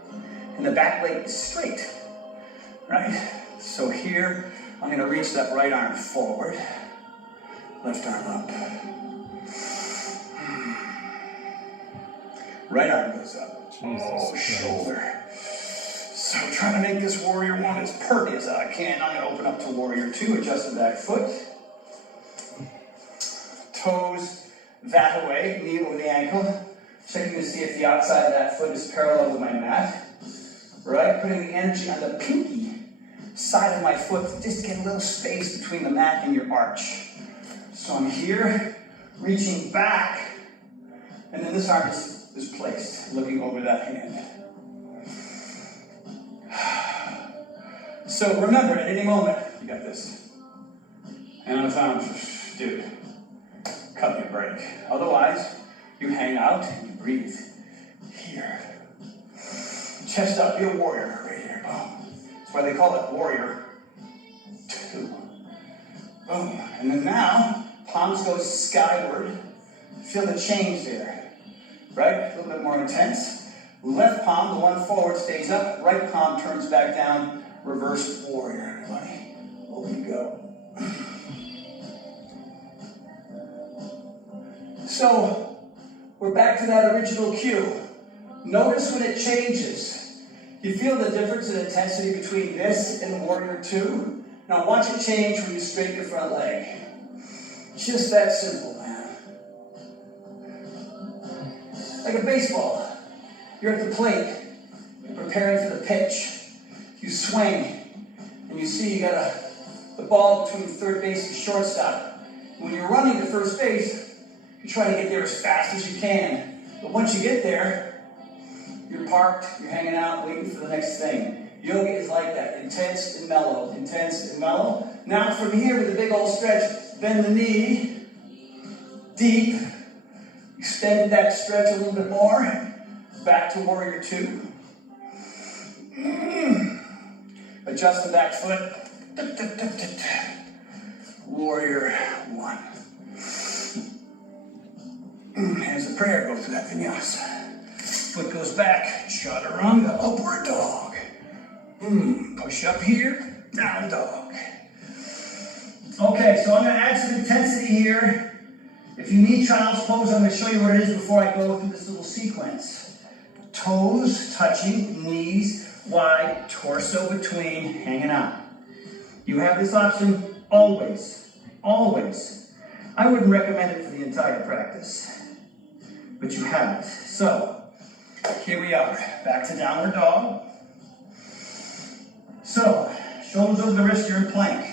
And the back leg is straight. Right? So here, I'm going to reach that right arm forward, left arm up. Right arm goes up. Oh, shoulder. So I'm trying to make this warrior one as perky as I can. I'm going to open up to warrior two, adjust the back foot. toes that way, knee over the ankle. Checking to see if the outside of that foot is parallel with my mat. Right? Putting the energy on the pinky side of my foot to just get a little space between the mat and your arch. So I'm here, reaching back, and then this arm is placed, looking over that hand. So remember, at any moment, you got this. And on time, dude, cut me a break. Otherwise, you hang out and you breathe. Here. Chest up, be a warrior right here. Boom. That's why they call it warrior 2. Boom. And then now, palms go skyward. Feel the change there. Right? A little bit more intense. Left palm, the one forward, stays up. Right palm turns back down. Reverse warrior, everybody. Over you go. So, we're back to that original cue. Notice when it changes. You feel the difference in intensity between this and Warrior 2? Now watch it change when you straighten your front leg. Just that simple, man. Like a baseball. You're at the plate. You're preparing for the pitch. You swing, and you see you got the ball between third base and shortstop. When you're running to first base, you try to get there as fast as you can. But once you get there, you're parked, you're hanging out, waiting for the next thing. Yoga is like that, intense and mellow, intense and mellow. Now from here with a big old stretch, bend the knee, deep, extend that stretch a little bit more, back to Warrior 2. Adjust the back foot. Warrior 1. As a prayer, go through that vinyasa. Foot goes back. Chaturanga, upward dog. Push up here, down dog. Okay, so I'm going to add some intensity here. If you need child's pose, I'm going to show you what it is before I go through this little sequence. Toes touching, knees wide, torso between, hanging out. You have this option always, always. I wouldn't recommend it for the entire practice, but you have it. So, here we are, back to downward dog. So, shoulders over the wrist, you're in plank.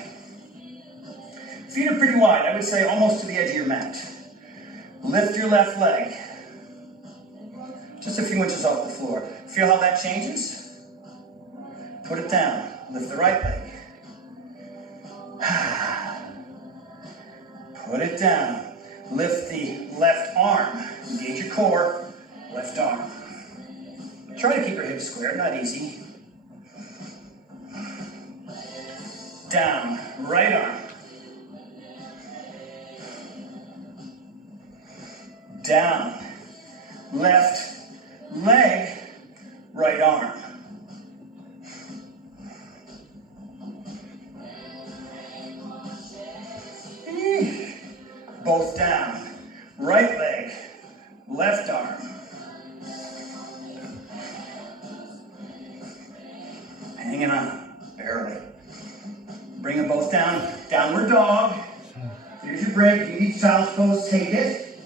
Feet are pretty wide, I would say almost to the edge of your mat. Lift your left leg, just a few inches off the floor. Feel how that changes? Put it down. Lift the right leg. Put it down. Lift the left arm. Engage your core. Left arm. Try to keep your hips square. Not easy. Down. Right arm. Down. Left leg. Right arm. Both down. Right leg, left arm. Hanging on, barely. Bring them both down. Downward dog. Here's your break. If you need child's pose, take it.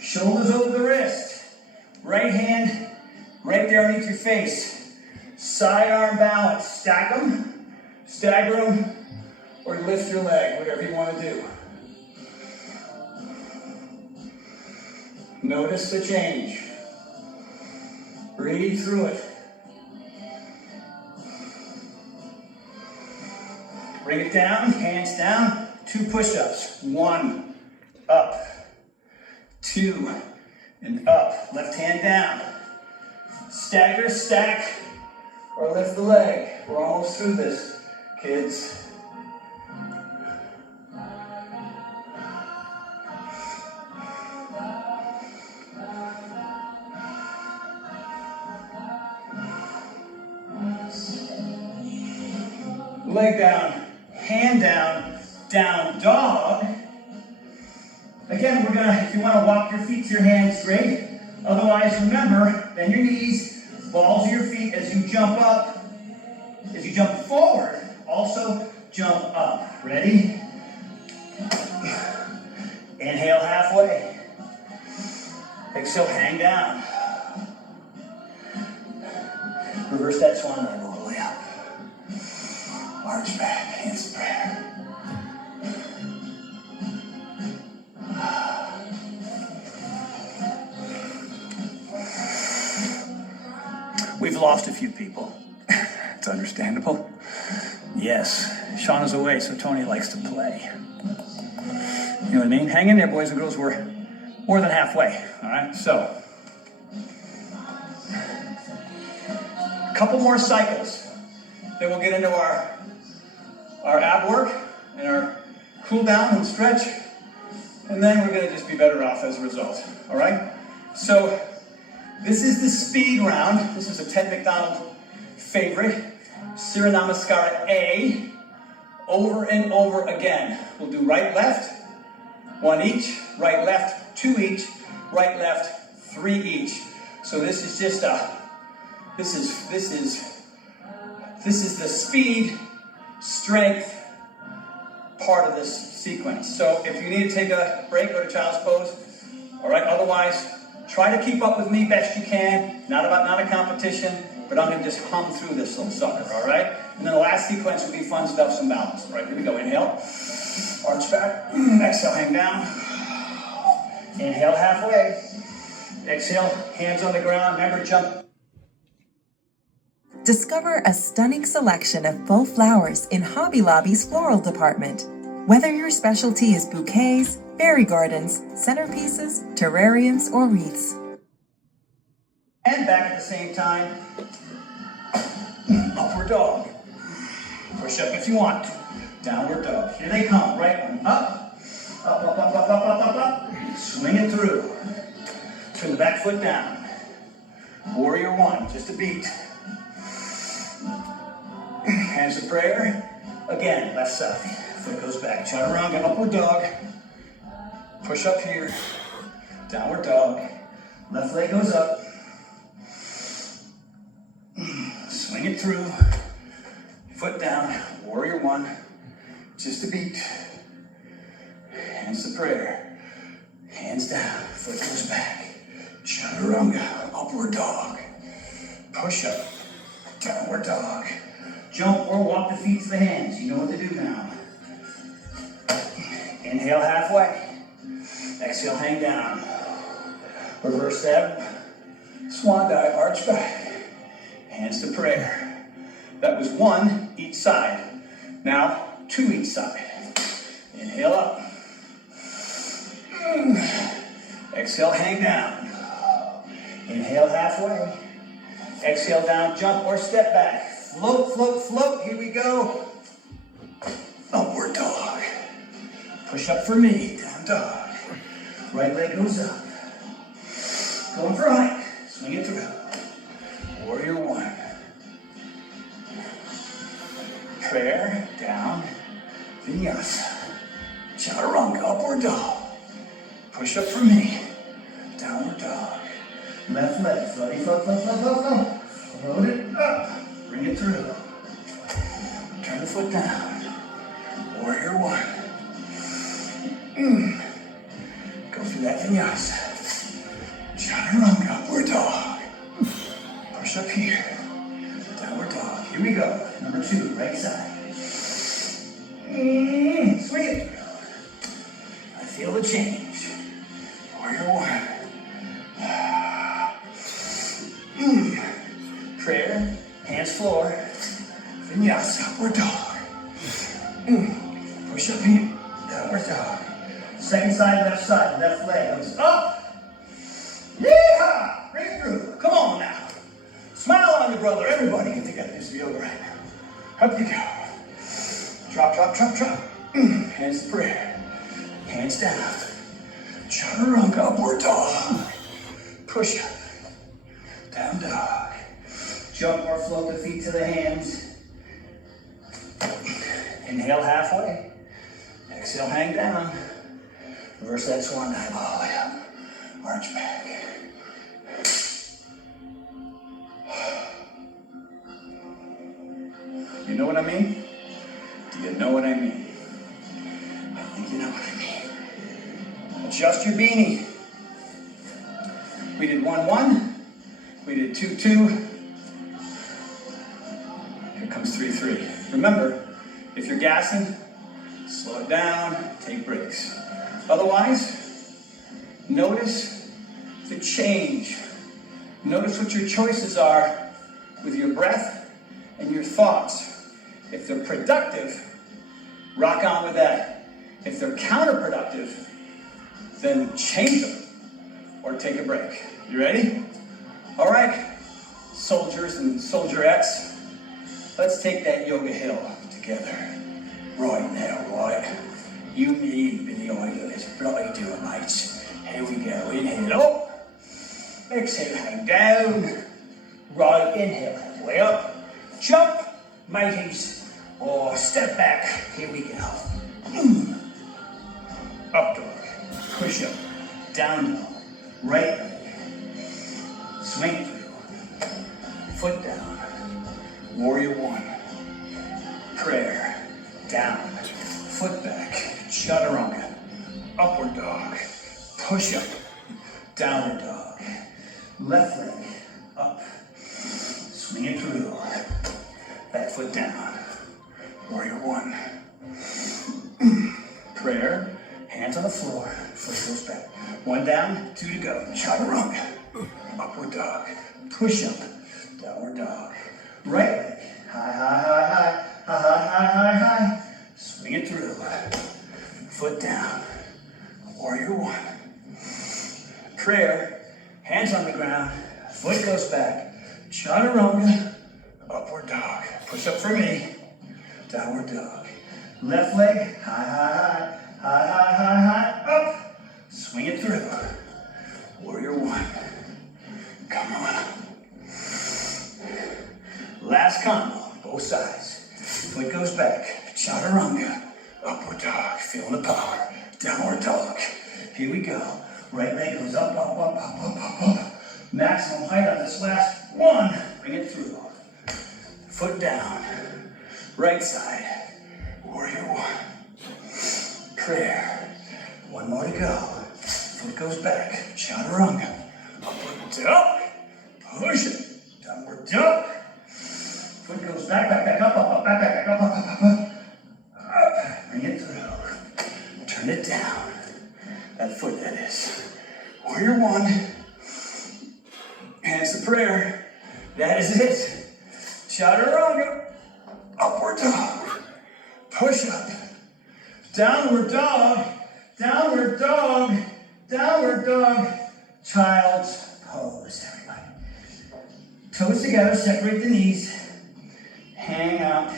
Shoulders over the wrist. Right hand right there underneath your face. Side arm balance. Stack them, stagger them, or lift your leg, whatever you want to do. Notice the change. Breathe through it. Bring it down, hands down, 2 push-ups. 1, up, 2, and up. Left hand down. Stagger, stack, or lift the leg. We're almost through this, kids. Leg down, hand down, down dog. Again, we're gonna, if you wanna walk your feet to your hands, great. Otherwise, remember, bend your knees, balls of your feet as you jump up. As you jump forward, also jump up. Ready? Inhale halfway. Exhale, hang down. Reverse that swan dive all the way up. Arch back, hands to prayer. We've lost a few people. It's understandable. Yes, Sean is away, so Tony likes to play. You know what I mean? Hang in there, boys and girls. We're more than halfway. All right, so a couple more cycles. Then we'll get into our ab work and our cool down and stretch. And then we're gonna just be better off as a result. All right? So this is the speed round. This is a Ted McDonald favorite. Surya Namaskara A, over and over again. We'll do right, left, 1 each, right, left, 2 each, right, left, 3 each. So this is just this is the speed, strength part of this sequence. So if you need to take a break, go to child's pose. All right, otherwise, try to keep up with me best you can. Not a competition, but I'm gonna just hum through this little sucker, all right? And then the last sequence will be fun stuff, some balance. All right, here we go, inhale, arch back, exhale, hang down. Inhale halfway, exhale, hands on the ground, remember jump. Discover a stunning selection of faux flowers in Hobby Lobby's floral department. Whether your specialty is bouquets, fairy gardens, centerpieces, terrariums, or wreaths. And back at the same time. Upward dog. Push up if you want to. Downward dog. Here they come. Right one up. Up, up, up, up, up, up, up, up. Swing it through. Turn the back foot down. Warrior one. Just a beat. Hands of prayer. Again, left side. Foot goes back. Chaturanga, upward dog. Push up here. Downward dog. Left leg goes up. Swing it through. Foot down. Warrior one. Just a beat. Hands to prayer. Hands down. Foot goes back. Chaturanga. Upward dog. Push up. Downward dog. Jump or walk the feet to the hands. You know what to do now. Inhale halfway. Exhale, hang down. Reverse step. Swan dive, arch back. Hands to prayer. That was 1 each side. Now 2 each side. Inhale up. Exhale, hang down. Inhale halfway. Exhale down, jump or step back. Float, float, float. Here we go. Upward dog. Push up for me. Down dog. Right leg goes up. Going for height. Swing it through. Warrior one. Prayer. Down. Vinyasa. Chaturanga. Upward dog. Push up for me. Downward dog. Left leg. Floaty, float, float, float, float, float. Float it up. Bring it through. Turn the foot down. Warrior one. Go through that vinyasa. Chaturanga, upward dog. Push up here. Downward dog. Here we go. Number 2, right side. Swing it through. I feel the change. Warrior one. Prayer. Hands floor. Vinyasa, upward dog. Push up here. Downward dog. Second side, left side. Left leg goes up. Yeehaw! Bring it through. Come on now. Smile on your brother. Everybody get together. This is yoga right now. Up you go. Drop, drop, drop, drop. Hands to prayer. Hands down. Chaturanga, upward dog. Push up. Down dog. Jump or float the feet to the hands. Inhale halfway. Exhale, hang down. Reverse that swan dive all the way up. Arch back. You know what I mean? Do you know what I mean? I think you know. adjust your beanie. We did 1-1. We did 2-2. Here comes 3-3. Remember, if you're gassing, slow it down, take breaks. Otherwise, notice the change. Notice what your choices are with your breath and your thoughts. If they're productive, rock on with that. If they're counterproductive, then change them or take a break. You ready? All right, soldiers and soldierettes, let's take that yoga hill together. Right now, right? You need the yoga. Let's bloody do it, mates. Here we go. Inhale up. Exhale, hang down. Right, inhale, halfway up. Jump, mateys. Or step back. Here we go. Up dog. Push up. Down dog. Right leg. Swing through. Foot down. Warrior one. Prayer. Down. Foot back. Chaturanga. Upward dog. Push up. Downward dog. Left leg. Up. Swing it through. Back foot down. Warrior one. Prayer. Hands on the floor. Foot goes back. One down, two to go. Chaturanga. Upward dog. Push up. Downward dog. Right leg. High, high, high, high. High, high, high, high, high. Swing it through. Foot down. Warrior one. Prayer. Hands on the ground. Foot goes back. Chaturanga. Upward dog. Push up for me. Downward dog. Left leg. High, high, high. High, high, high, high. Up. Swing it through. Warrior one. Come on. Last combo. Both sides. Foot goes back. Chaturanga. Upward dog. Feeling the power. Downward dog. Here we go. Right leg goes up, up, up, up, up, up, up. Maximum height on this last one. Bring it through. Foot down. Right side. Warrior one. Prayer. One more to go. Foot goes back. Chaturanga. Upward dog. Push it. Downward dog. Foot goes back, back, back, up, up, up, back, back, back, up, up, up, up, up. Up. Bring it through. Turn it down. That foot, that is. Warrior one. Hands to prayer. That is it. Chaturanga. Upward dog. Push up. Downward dog. Downward dog. Downward dog. Child's pose, everybody. Toes together, separate the knees. Hang out.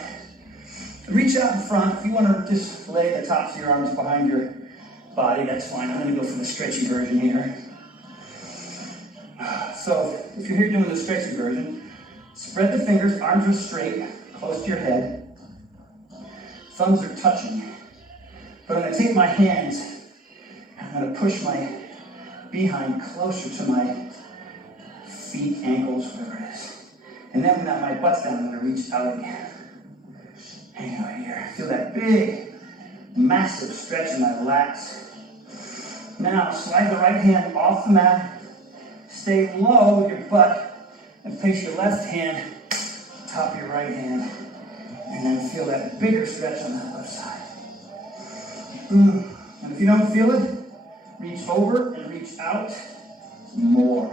Reach out in front. If you want to just lay the tops of your arms behind your body, that's fine. I'm going to go for the stretchy version here. So, if you're here doing the stretchy version, spread the fingers, arms are straight, close to your head. Thumbs are touching. But I'm going to take my hands, I'm going to push my behind closer to my feet, ankles, whatever it is. And then when my butt's down, I'm going to reach out again. Hang out here. Feel that big, massive stretch in my lats. Now, slide the right hand off the mat. Stay low with your butt and place your left hand top of your right hand. And then feel that bigger stretch on that left side. And if you don't feel it, reach over and reach out more.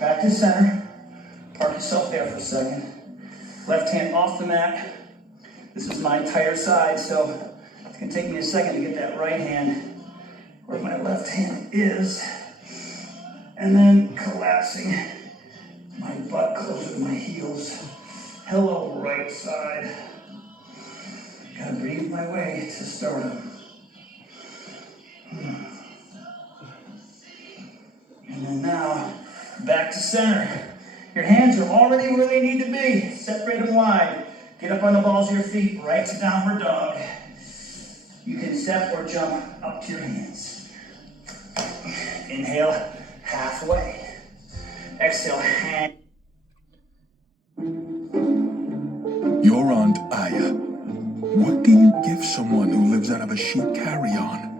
Back to center. Park yourself there for a second. Left hand off the mat. This is my entire side, so it's going to take me a second to get that right hand where my left hand is. And then collapsing my butt closer to my heels. Hello, right side. Gotta breathe my way to stardom. And then now, back to center. Your hands are already where they need to be. Separate them wide. Get up on the balls of your feet, right to downward dog. You can step or jump up to your hands. Inhale, halfway. Exhale, hand. Your Aunt Aya. What do you give someone who lives out of a sheep carry-on?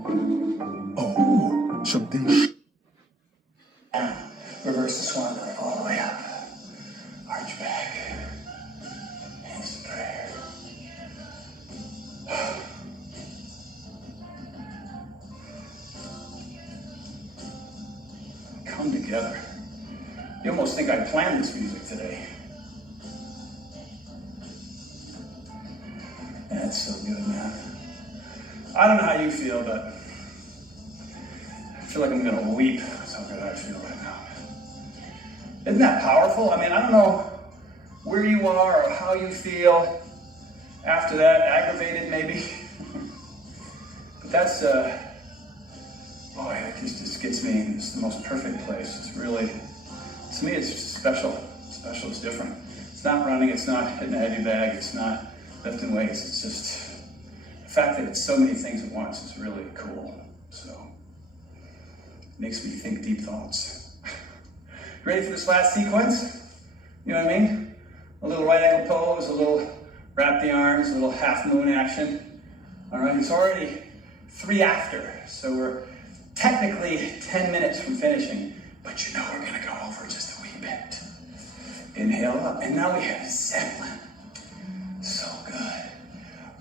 Oh, something. Down. Reverse the swan dive all the way up. Arch back. Hands to prayer. Come together. You almost think I planned this music today. That's so good, man. I don't know how you feel, but I feel like I'm gonna weep. That's how good I feel right now. Isn't that powerful? I mean, I don't know where you are or how you feel after that, aggravated maybe. But that's, boy, it just gets me. It's the most perfect place. It's really, to me, it's special. Special, it's different. It's not running, it's not hitting a heavy bag, it's not lifting weights. It's just, the fact that it's so many things at once is really cool. So, it makes me think deep thoughts. Ready for this last sequence? You know what I mean? A little right angle pose, a little wrap the arms, a little half moon action. All right, it's already 3 after, so we're technically 10 minutes from finishing, but you know we're gonna go over just a wee bit. Inhale up, and now we have Zeppelin. So good.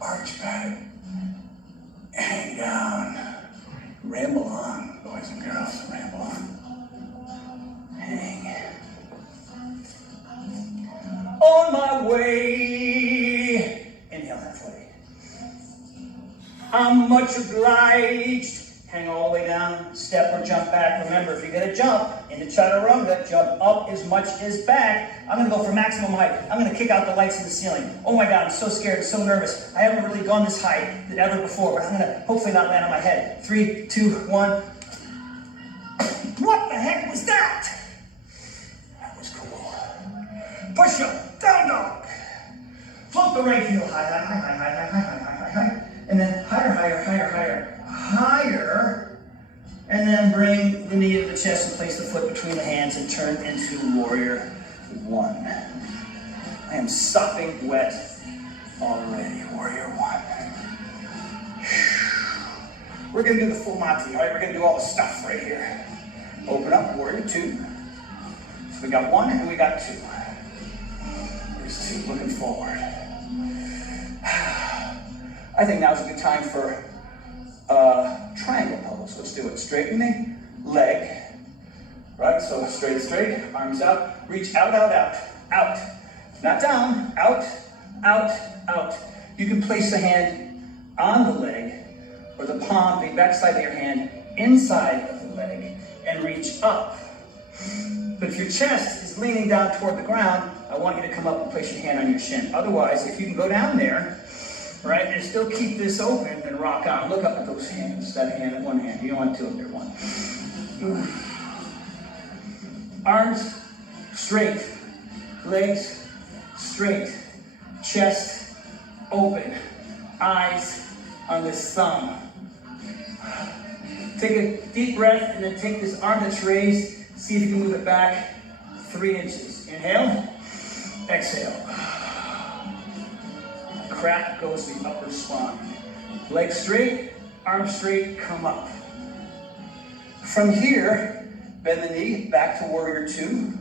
Arch back, hang down, ramble on, boys and girls, ramble on. Hang. On my way. Inhale halfway. I'm much obliged. Hang all the way down, step or jump back. Remember, if you're gonna jump into chaturanga, jump up as much as back. I'm gonna go for maximum height. I'm gonna kick out the lights in the ceiling. Oh my God, I'm so scared, so nervous. I haven't really gone this high ever before, but I'm gonna hopefully not land on my head. 3, 2, 1. What the heck was that? That was cool. Push up, down dog. Float the right heel high, high, high, high, high, high, high, high, high, high. And then higher, higher, higher, higher, higher. And then bring the knee to the chest and place the foot between the hands and turn into Warrior 1. I am sopping wet already. Warrior 1. We're gonna do the full Mati, all right? We're gonna do all the stuff right here. Open up, Warrior 2. So we got 1 and we got 2. There's 2, looking forward. I think now's a good time for triangle pose. Let's do it. Straighten the leg. Right, so straight, straight, arms out. Reach out, out, out, out. Not down, out, out, out. You can place the hand on the leg or the palm, the backside of your hand, inside of the leg and reach up. But if your chest is leaning down toward the ground, I want you to come up and place your hand on your chin. Otherwise, if you can go down there, right, and still keep this open, then rock on. Look up at those hands, that hand and one hand. You don't want two of there, one. Arms straight, legs straight, chest open, eyes on this thumb. Take a deep breath and then take this arm that's raised. See if you can move it back 3 inches. Inhale, exhale. Crack goes the upper spine. Legs straight, arms straight, come up. From here, bend the knee back to Warrior 2.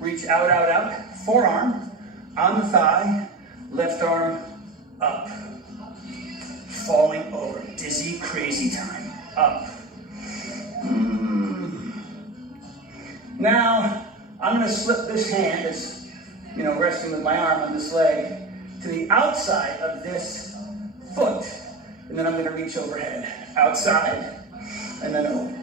Reach out, out, out. Forearm on the thigh, left arm up. Falling over. Dizzy, crazy time. Up. Now, I'm going to slip this hand, that's, resting with my arm on this leg, to the outside of this foot. And then I'm going to reach overhead. Outside, and then over.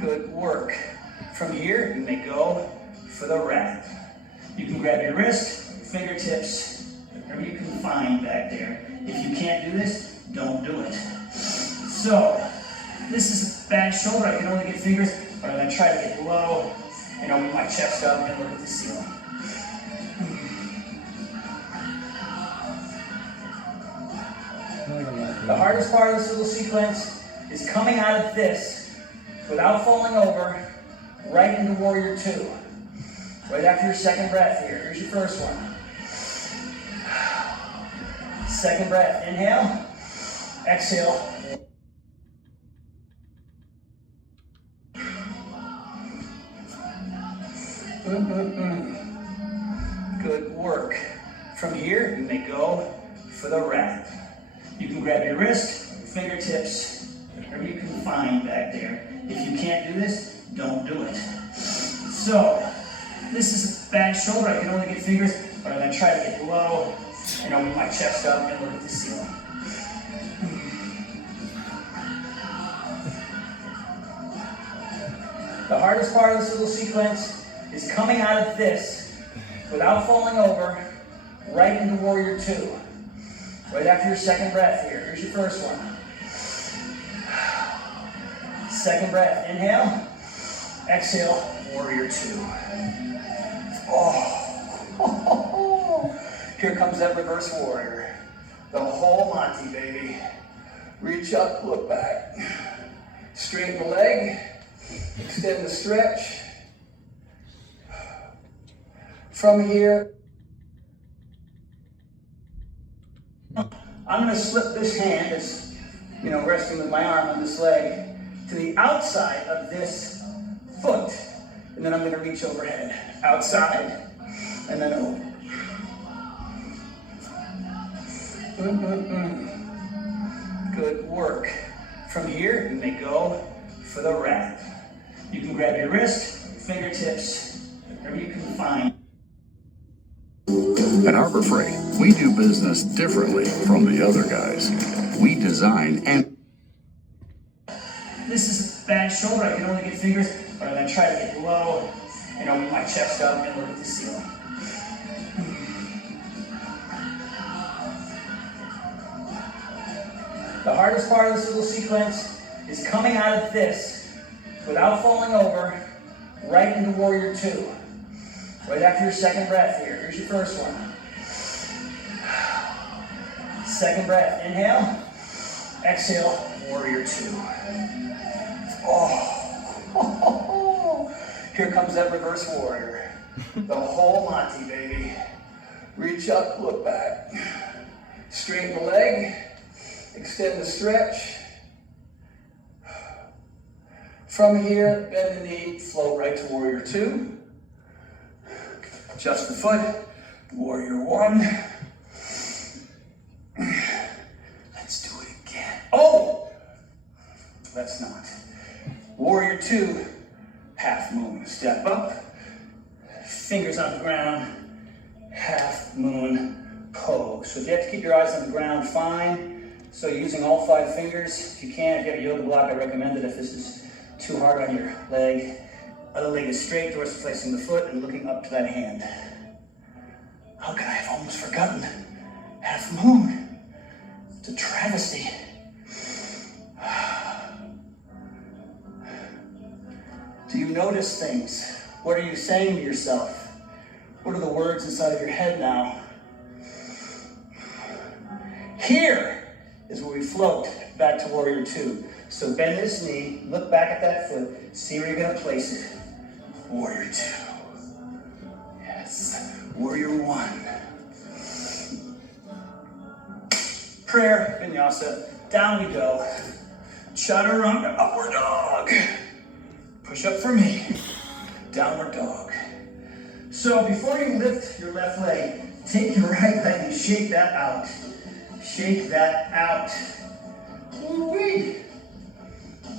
Good work. From here, you may go for the wrap. You can grab your wrist, fingertips, whatever you can find back there. If you can't do this, don't do it. So, this is a bad shoulder. I can only get fingers, but I'm going to try to get low and open my chest up and look at the ceiling. The hardest part of this little sequence is coming out of this without falling over right into Warrior 2. Right after your second breath here. Here's your first one. Second breath, inhale, exhale. Good work. From here, you may go for the wrap. You can grab your wrist, fingertips, whatever you can find back there. If you can't do this, don't do it. So, this is a bad shoulder. I can only get fingers, but I'm gonna try to get low and open my chest up and look at the ceiling. The hardest part of this little sequence is coming out of this without falling over right into Warrior Two. Right after your second breath here. Here's your first one. Second breath, inhale, exhale, Warrior Two. Oh, here comes that reverse warrior. The whole Monty, baby. Reach up, look back. Straighten the leg, extend the stretch. From here, I'm gonna slip this hand, that's, resting with my arm on this leg, to the outside of this foot. And then I'm gonna reach overhead. Outside, and then over. Good work. From here, you may go for the wrap. You can grab your wrist, fingertips, whatever you can find. At Harbor Freight, we do business differently from the other guys. We design and... This is a bad shoulder. I can only get fingers, but I'm gonna try to get low and open my chest up and look at the ceiling. The hardest part of this little sequence is coming out of this without falling over right into Warrior Two. Right after your second breath here. Here's your first one. Second breath, inhale, exhale, Warrior Two. Oh, here comes that reverse warrior. The whole Monty, baby. Reach up, look back. Straighten the leg, extend the stretch. From here, bend the knee, float right to Warrior Two. Adjust the foot, Warrior One. Let's do it again. Oh! Let's not. Warrior Two, half moon. Step up, fingers on the ground, half moon pose. So if you have to keep your eyes on the ground, fine. So using all 5 fingers, if you can, if you have a yoga block, I recommend it if this is too hard on your leg. Other leg is straight, dorsal facing the foot and looking up to that hand. How could I have almost forgotten? Half moon. It's a travesty. Do you notice things? What are you saying to yourself? What are the words inside of your head now? Here is where we float back to Warrior Two. So bend this knee, look back at that foot, see where you're gonna place it. Warrior Two. Yes. Warrior One. Prayer, vinyasa. Down we go. Chaturanga, upward dog. Push up for me. Downward dog. So before you lift your left leg, take your right leg and shake that out. Shake that out. Woo-wee.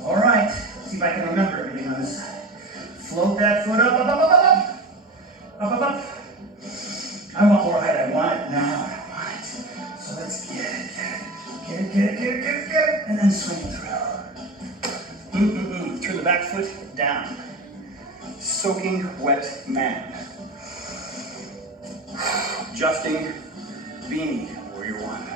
All right, let's see if I can remember everything on this side. Float that foot up, up, up, up, up, up. Up, up, up. I want more height. I want it now. I want it. So let's get it. Get it. And then swing through. Turn the back foot down. Soaking wet man. Adjusting beanie. Warrior One.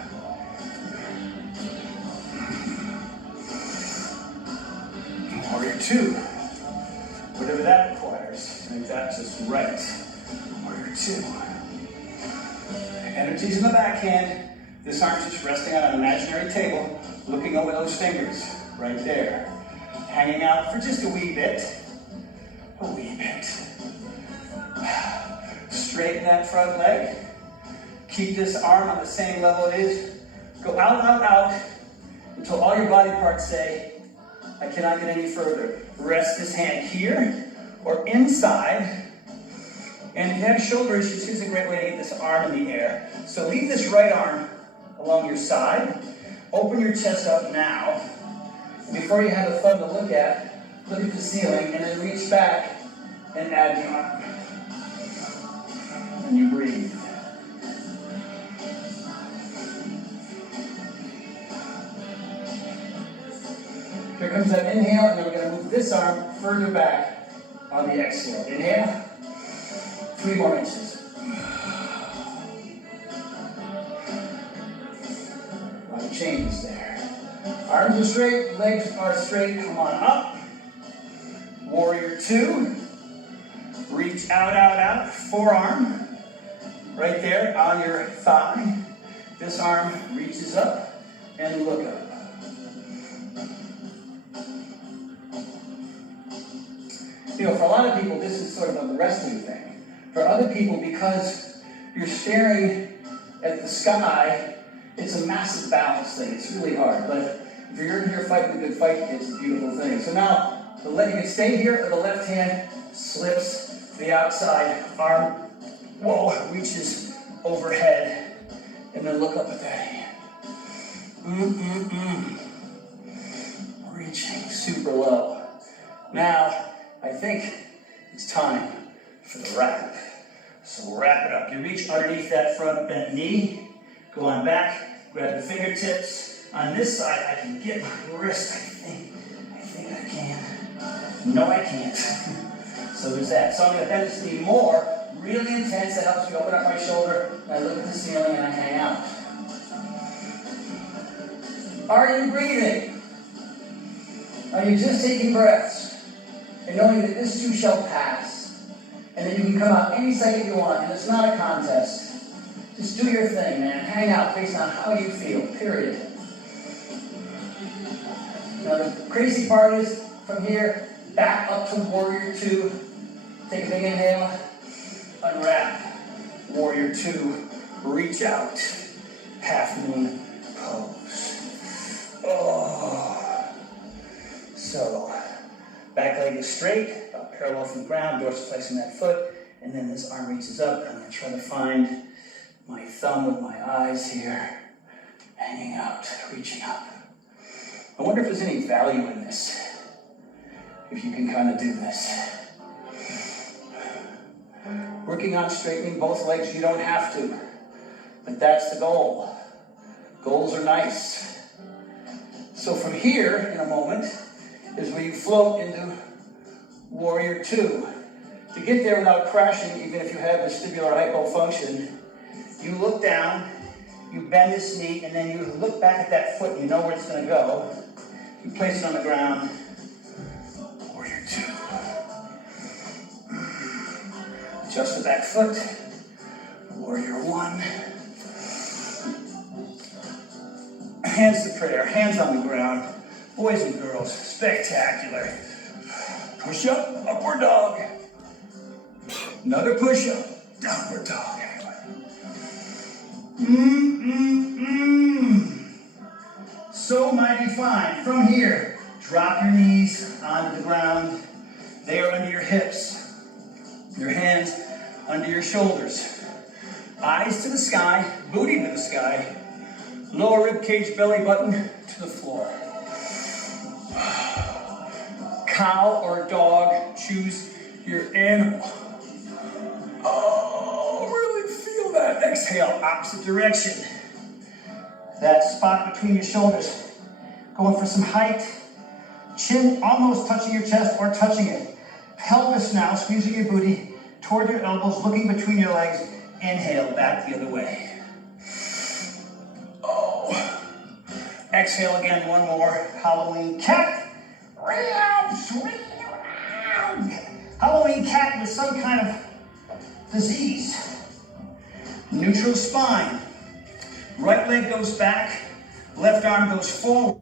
Warrior Two. Whatever that requires. Make that just right. Warrior Two. Energy's in the backhand. This arm's just resting on an imaginary table, looking over those fingers, right there. Hanging out for just a wee bit. A wee bit. Straighten that front leg. Keep this arm on the same level it is Go out, out, out, until all your body parts say, I cannot get any further. Rest this hand here or inside. And if you have shoulder issues, here's a great way to get this arm in the air. So leave this right arm along your side. Open your chest up now. Before you have the thumb to look at the ceiling, and then reach back and add the arm. And you breathe. Here comes that inhale, and then we're going to move this arm further back on the exhale. Inhale. 3 more inches. A lot of changes there. Arms are straight, legs are straight. Come on up. Warrior 2. Reach out, out, out. Forearm right there on your thigh. This arm reaches up and look up. You know, for a lot of people, this is sort of a resting thing. For other people, because you're staring at the sky, it's a massive balance thing. It's really hard. But if you're in here fighting a good fight, it's a beautiful thing. So now, you can stay here, or the left hand slips to the outside. Arm, whoa, reaches overhead. And then look up at that hand. Reaching super low. Now, I think it's time for the wrap. So wrap it up. You reach underneath that front bent knee. Go on back. Grab the fingertips. On this side, I can get my wrist. I think I can. No, I can't. So there's that. So I'm going to bend this knee more. Really intense. That helps me open up my shoulder. And I look at the ceiling and I hang out. Are you breathing? Are you just taking breaths? And knowing that this too shall pass. And that you can come out any second you want. And it's not a contest. Just do your thing, man. Hang out based on how you feel, period. Now the crazy part is, from here, back up to Warrior 2. Take a big inhale. Unwrap. Warrior 2. Reach out. Half moon pose. Oh. So, back leg is straight, about parallel from the ground, dorsal flexing that foot, and then this arm reaches up. I'm going to try to find my thumb with my eyes here, hanging out, reaching up. I wonder if there's any value in this, if you can kind of do this. Working on straightening both legs, you don't have to, but that's the goal. Goals are nice. So from here, in a moment, is where you float into Warrior 2. To get there without crashing, even if you have vestibular hypofunction, you look down, you bend this knee, and then you look back at that foot, and you know where it's going to go. You place it on the ground. Warrior 2. Adjust the back foot. Warrior 1. Hands to prayer, hands on the ground. Boys and girls, spectacular. Push up, upward dog. Another push up, downward dog. So mighty fine. From here, drop your knees onto the ground. They are under your hips. Your hands under your shoulders. Eyes to the sky, booty to the sky. Lower rib cage, belly button to the floor. Cow or dog, choose your animal. Oh, really feel that. Exhale, opposite direction. That spot between your shoulders. Going for some height. Chin almost touching your chest or touching it. Pelvis now, squeezing your booty toward your elbows, looking between your legs. Inhale, back the other way. Oh. Exhale again, one more. Halloween cat. Round, swing around. Halloween cat with some kind of disease. Neutral spine. Right leg goes back, left arm goes forward.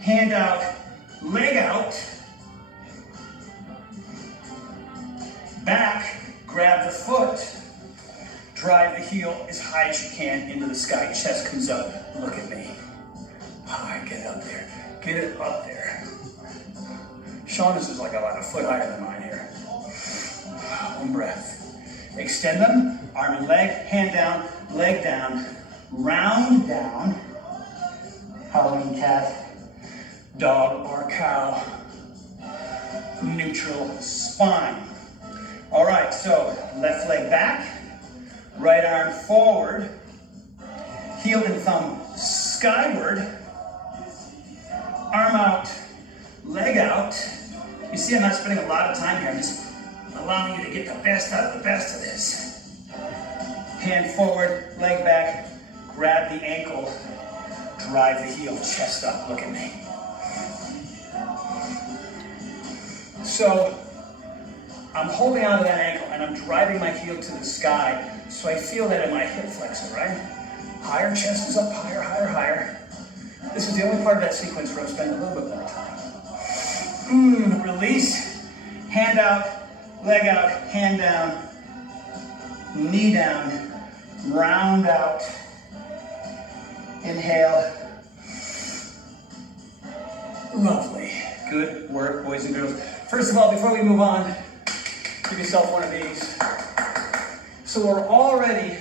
Hand out, leg out. Back, grab the foot, drive the heel as high as you can into the sky. Chest comes up. Look at me. All right, get it up there. Get it up there. Sean, this is like about a foot higher than mine here. One breath. Extend them, arm and leg, hand down, leg down, round down. Halloween cat, dog or cow, neutral spine. All right, so left leg back, right arm forward, heel and thumb skyward, arm out, leg out. You see, I'm not spending a lot of time here. I'm just allowing you to get the best out of the best of this. Hand forward, leg back, grab the ankle, drive the heel, chest up, look at me. So, I'm holding onto that ankle and I'm driving my heel to the sky, so I feel that in my hip flexor, right? Higher, chest is up, higher, higher, higher. This is the only part of that sequence where I'm spending a little bit more time. Release, hand out, leg out, hand down, knee down, round out, inhale. Lovely. Good work, boys and girls. First of all, before we move on, give yourself one of these. So we're already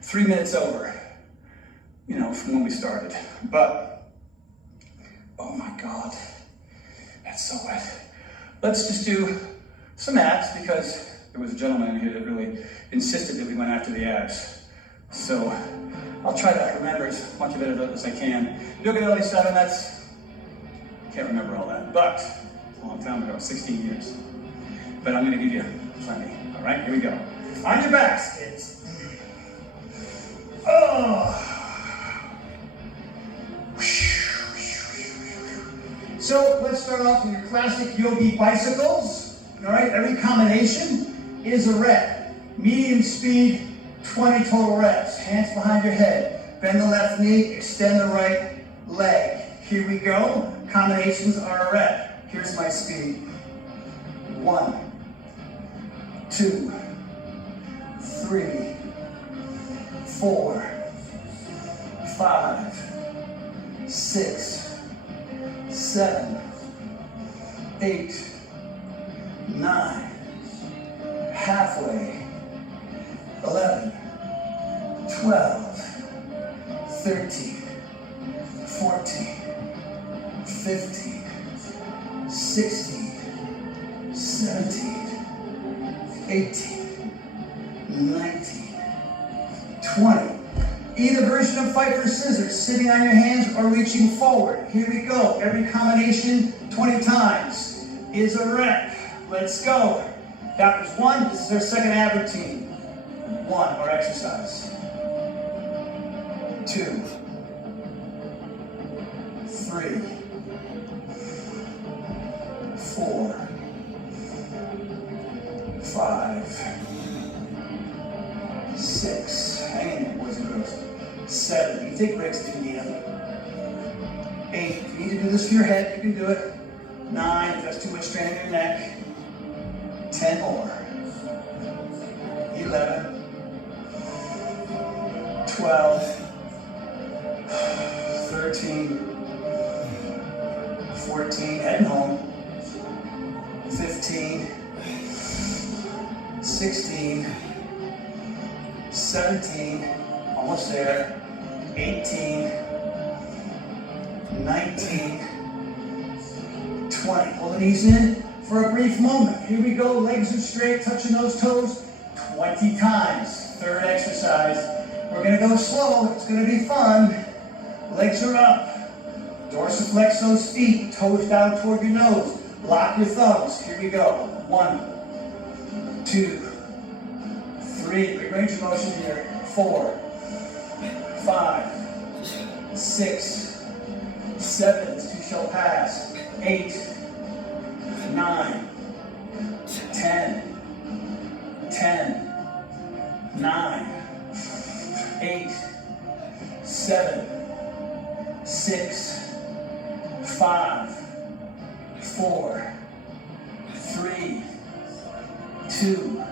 3 minutes over, from when we started. But, oh my God, that's so wet. Let's just do some abs, because there was a gentleman in here that really insisted that we went after the abs. So I'll try to remember as much of it as I can. Yoga 7, can't remember all that, but a long time ago, 16 years. But I'm gonna give you plenty. All right, here we go. On your backs, kids. Oh. So let's start off with your classic yogi bicycles. All right, every combination is a rep. Medium speed, 20 total reps. Hands behind your head. Bend the left knee, extend the right leg. Here we go. Combinations are a rep. Here's my speed. 1, 2, 3, 4, 5, 6, 7, 8, 9, halfway, 11, 12, 13, 14, 15, 16, 17, 18, 19, 20. Either version of fight for scissors, sitting on your hands or reaching forward. Here we go. Every combination 20 times is a rep. Let's go. That was 1. This is our second ab routine. 1, or exercise. 2, 3, 4, 5, 6. Hang in there, boys and girls. 7. You can take breaks if you need them. 8. If you need to do this for your head, you can do it. 9. If that's too much strain on your neck. 10 more. 11. 12. 13. 14. Heading home. 15. 16. 17. Almost there. 18. 19. 20. Pull the knees in for a brief moment. Here we go. Legs are straight, touching those toes 20 times. Third exercise. We're going to go slow. It's going to be fun. Legs are up. Dorsiflex those feet. Toes down toward your nose. Lock your thumbs. Here we go. 1, 2, 3. Big range of motion here. 4, 5, 6, 7. This too shall pass. 8, 9, 10, 9, 8, 7, 6, 5, 4, 2,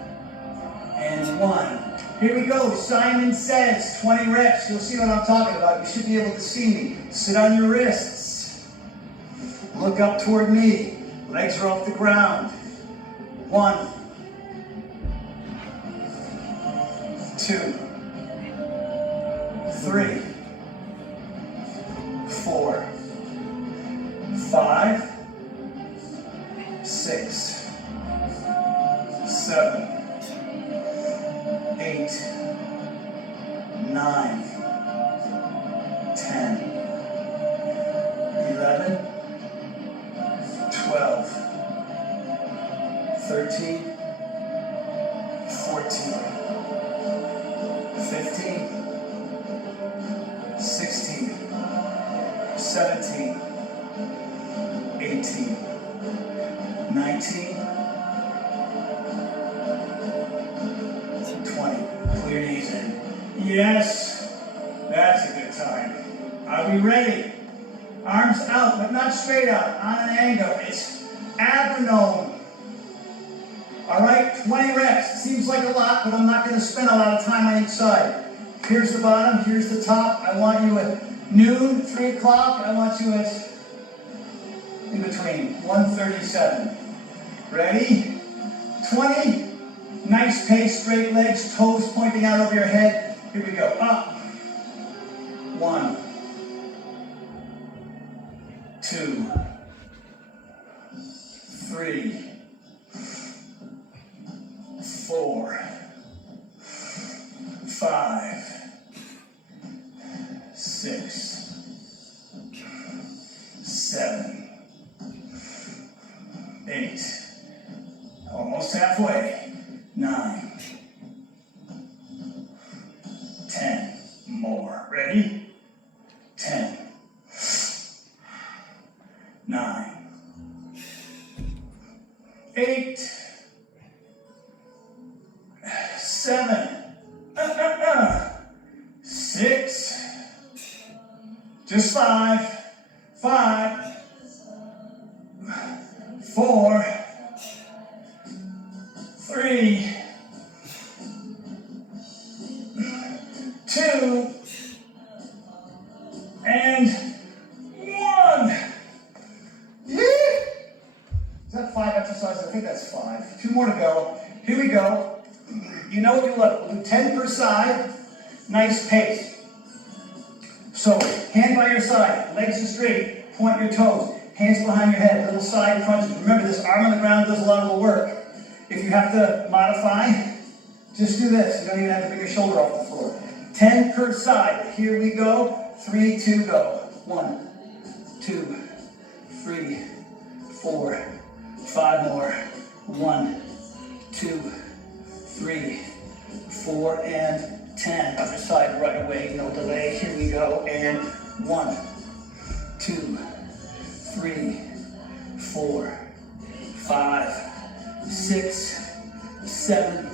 and 1. Here we go. Simon Says, 20 reps. You'll see what I'm talking about. You should be able to see me. Sit on your wrists. Look up toward me. Legs are off the ground. 1, 2, 3, 4, 5, 6, 7, 8, 9, 10, 11, 12, 13, 14, 15, 16, 17, 18, 19, 20. Pull your knees in. Yes, that's a good time. Are we ready? Arms out, but not straight out, on an angle. It's abdomen. All right, 20 reps. Seems like a lot, but I'm not going to spend a lot of time on each side. Here's the bottom, here's the top. I want you at noon, 3 o'clock. I want you at in between, 1:37. Ready? 20. Nice pace, straight legs, toes pointing out over your head. Here we go. Up. 1, 2, 3, 4, 5, 6, 7, 8. Almost halfway. 9, 10. More. Ready? 10, 9, 8, 7, 6, just 5, 4, 3, 2, and 1. Yeah. Is that 5 exercises? I think that's 5. 2 more to go. Here we go. You know what you love. We'll do 10 per side. Nice pace. So, hand by your side. Legs are straight. Point your toes. Hands behind your head. Little side crunches. Remember, this arm on the ground does a lot of the work. If you have to modify, just do this. You don't even have to bring your shoulder off the floor. 10 per side. Here we go. 3, 2, go. 1, 2, 3, 4, 5 more. 1, 2, 3, 4, and 10. Other side right away, no delay. Here we go. And 1, 2, 3, 4, 5, 6, 7,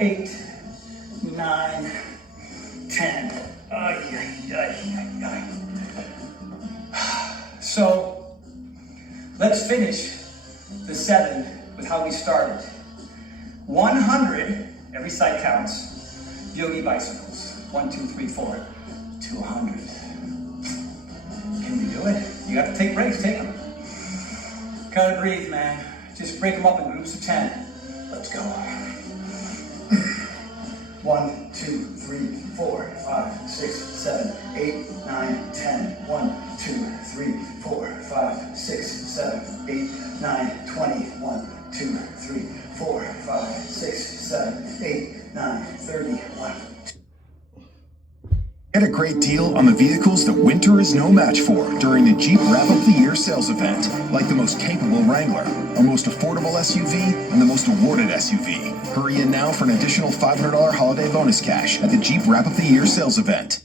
8, 9, 10. Ay, ay, ay, ay, ay. So, let's finish the 7 with how we started. 100, every side counts. Yogi bicycles. 1, 2, 3, 4 to 100. Can you do it? You have to take breaks, take them. Gotta breathe, man. Just break them up in groups of 10. Let's go. 1, 2, 3, 4, 5, 6, 7, 8, 9, 10. 1, 2, 3, 4, 5, 6, 7, 8, 9, 20. 1, 2, 3, 4, 5, 6, 7, 8, 9, 30. 1. Get a great deal on the vehicles that winter is no match for during the Jeep Wrap Up the Year sales event, like the most capable Wrangler, our most affordable SUV, and the most awarded SUV. Hurry in now for an additional $500 holiday bonus cash at the Jeep Wrap Up the Year sales event.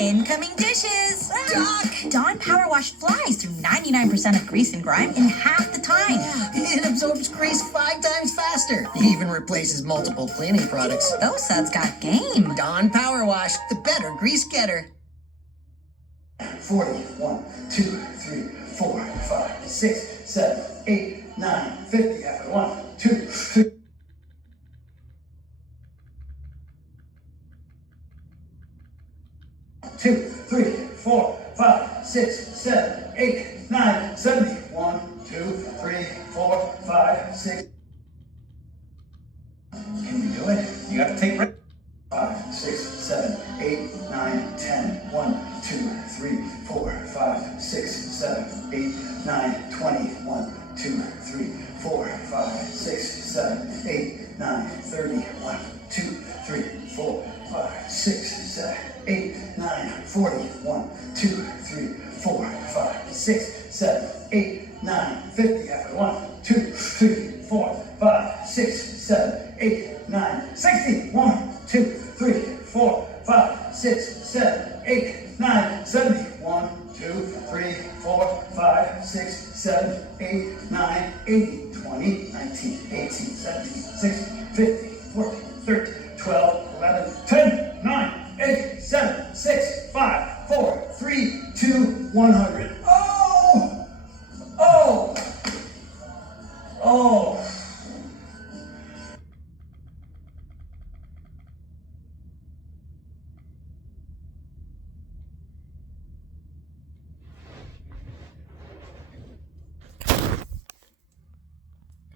Incoming dishes! Doc! Dawn Power Wash flies through 99% of grease and grime in half the time. It absorbs grease 5 times faster. It even replaces multiple cleaning products. Those suds got game. Dawn Power Wash, the better grease getter. 40. 1, 2, 3, 4, 5, 6, 7, 8, 9, 50, half it, 1, 2, 3. Two, 3, 4, 5, 6, 7, 8, 9, 70. 1, 2, 3, 4, 5, 6. Can you do it? You got to take break. 5, 6, 7, 8, 9, 10. 1, 2, 3, 4, 5, 6, 7, 8, 9, 20. 1, 2, 3, 4, 5, 6, 7, 8, 9, 30. 1, 2, 3, 4, 5, 6, 7, 8, 9, 40. 1, 2, 3, 4, 5, 6, 7, 8, 9, 50. Half it. 1, 2, 3, 4, 5, 6, 7, 8, 9, 60. 1, 2, 3, 4, 5, 6, 7, 8, 9, 70. 1, 2, 3, 4, 5, 6, 7, 8, 9, 80, 20, 19, 18, 17, 16, 15, 14, 13, 12, 11, 10, 9, 8, 7, 6, 5, 4, 3, 2, 100. Oh! Oh! Oh!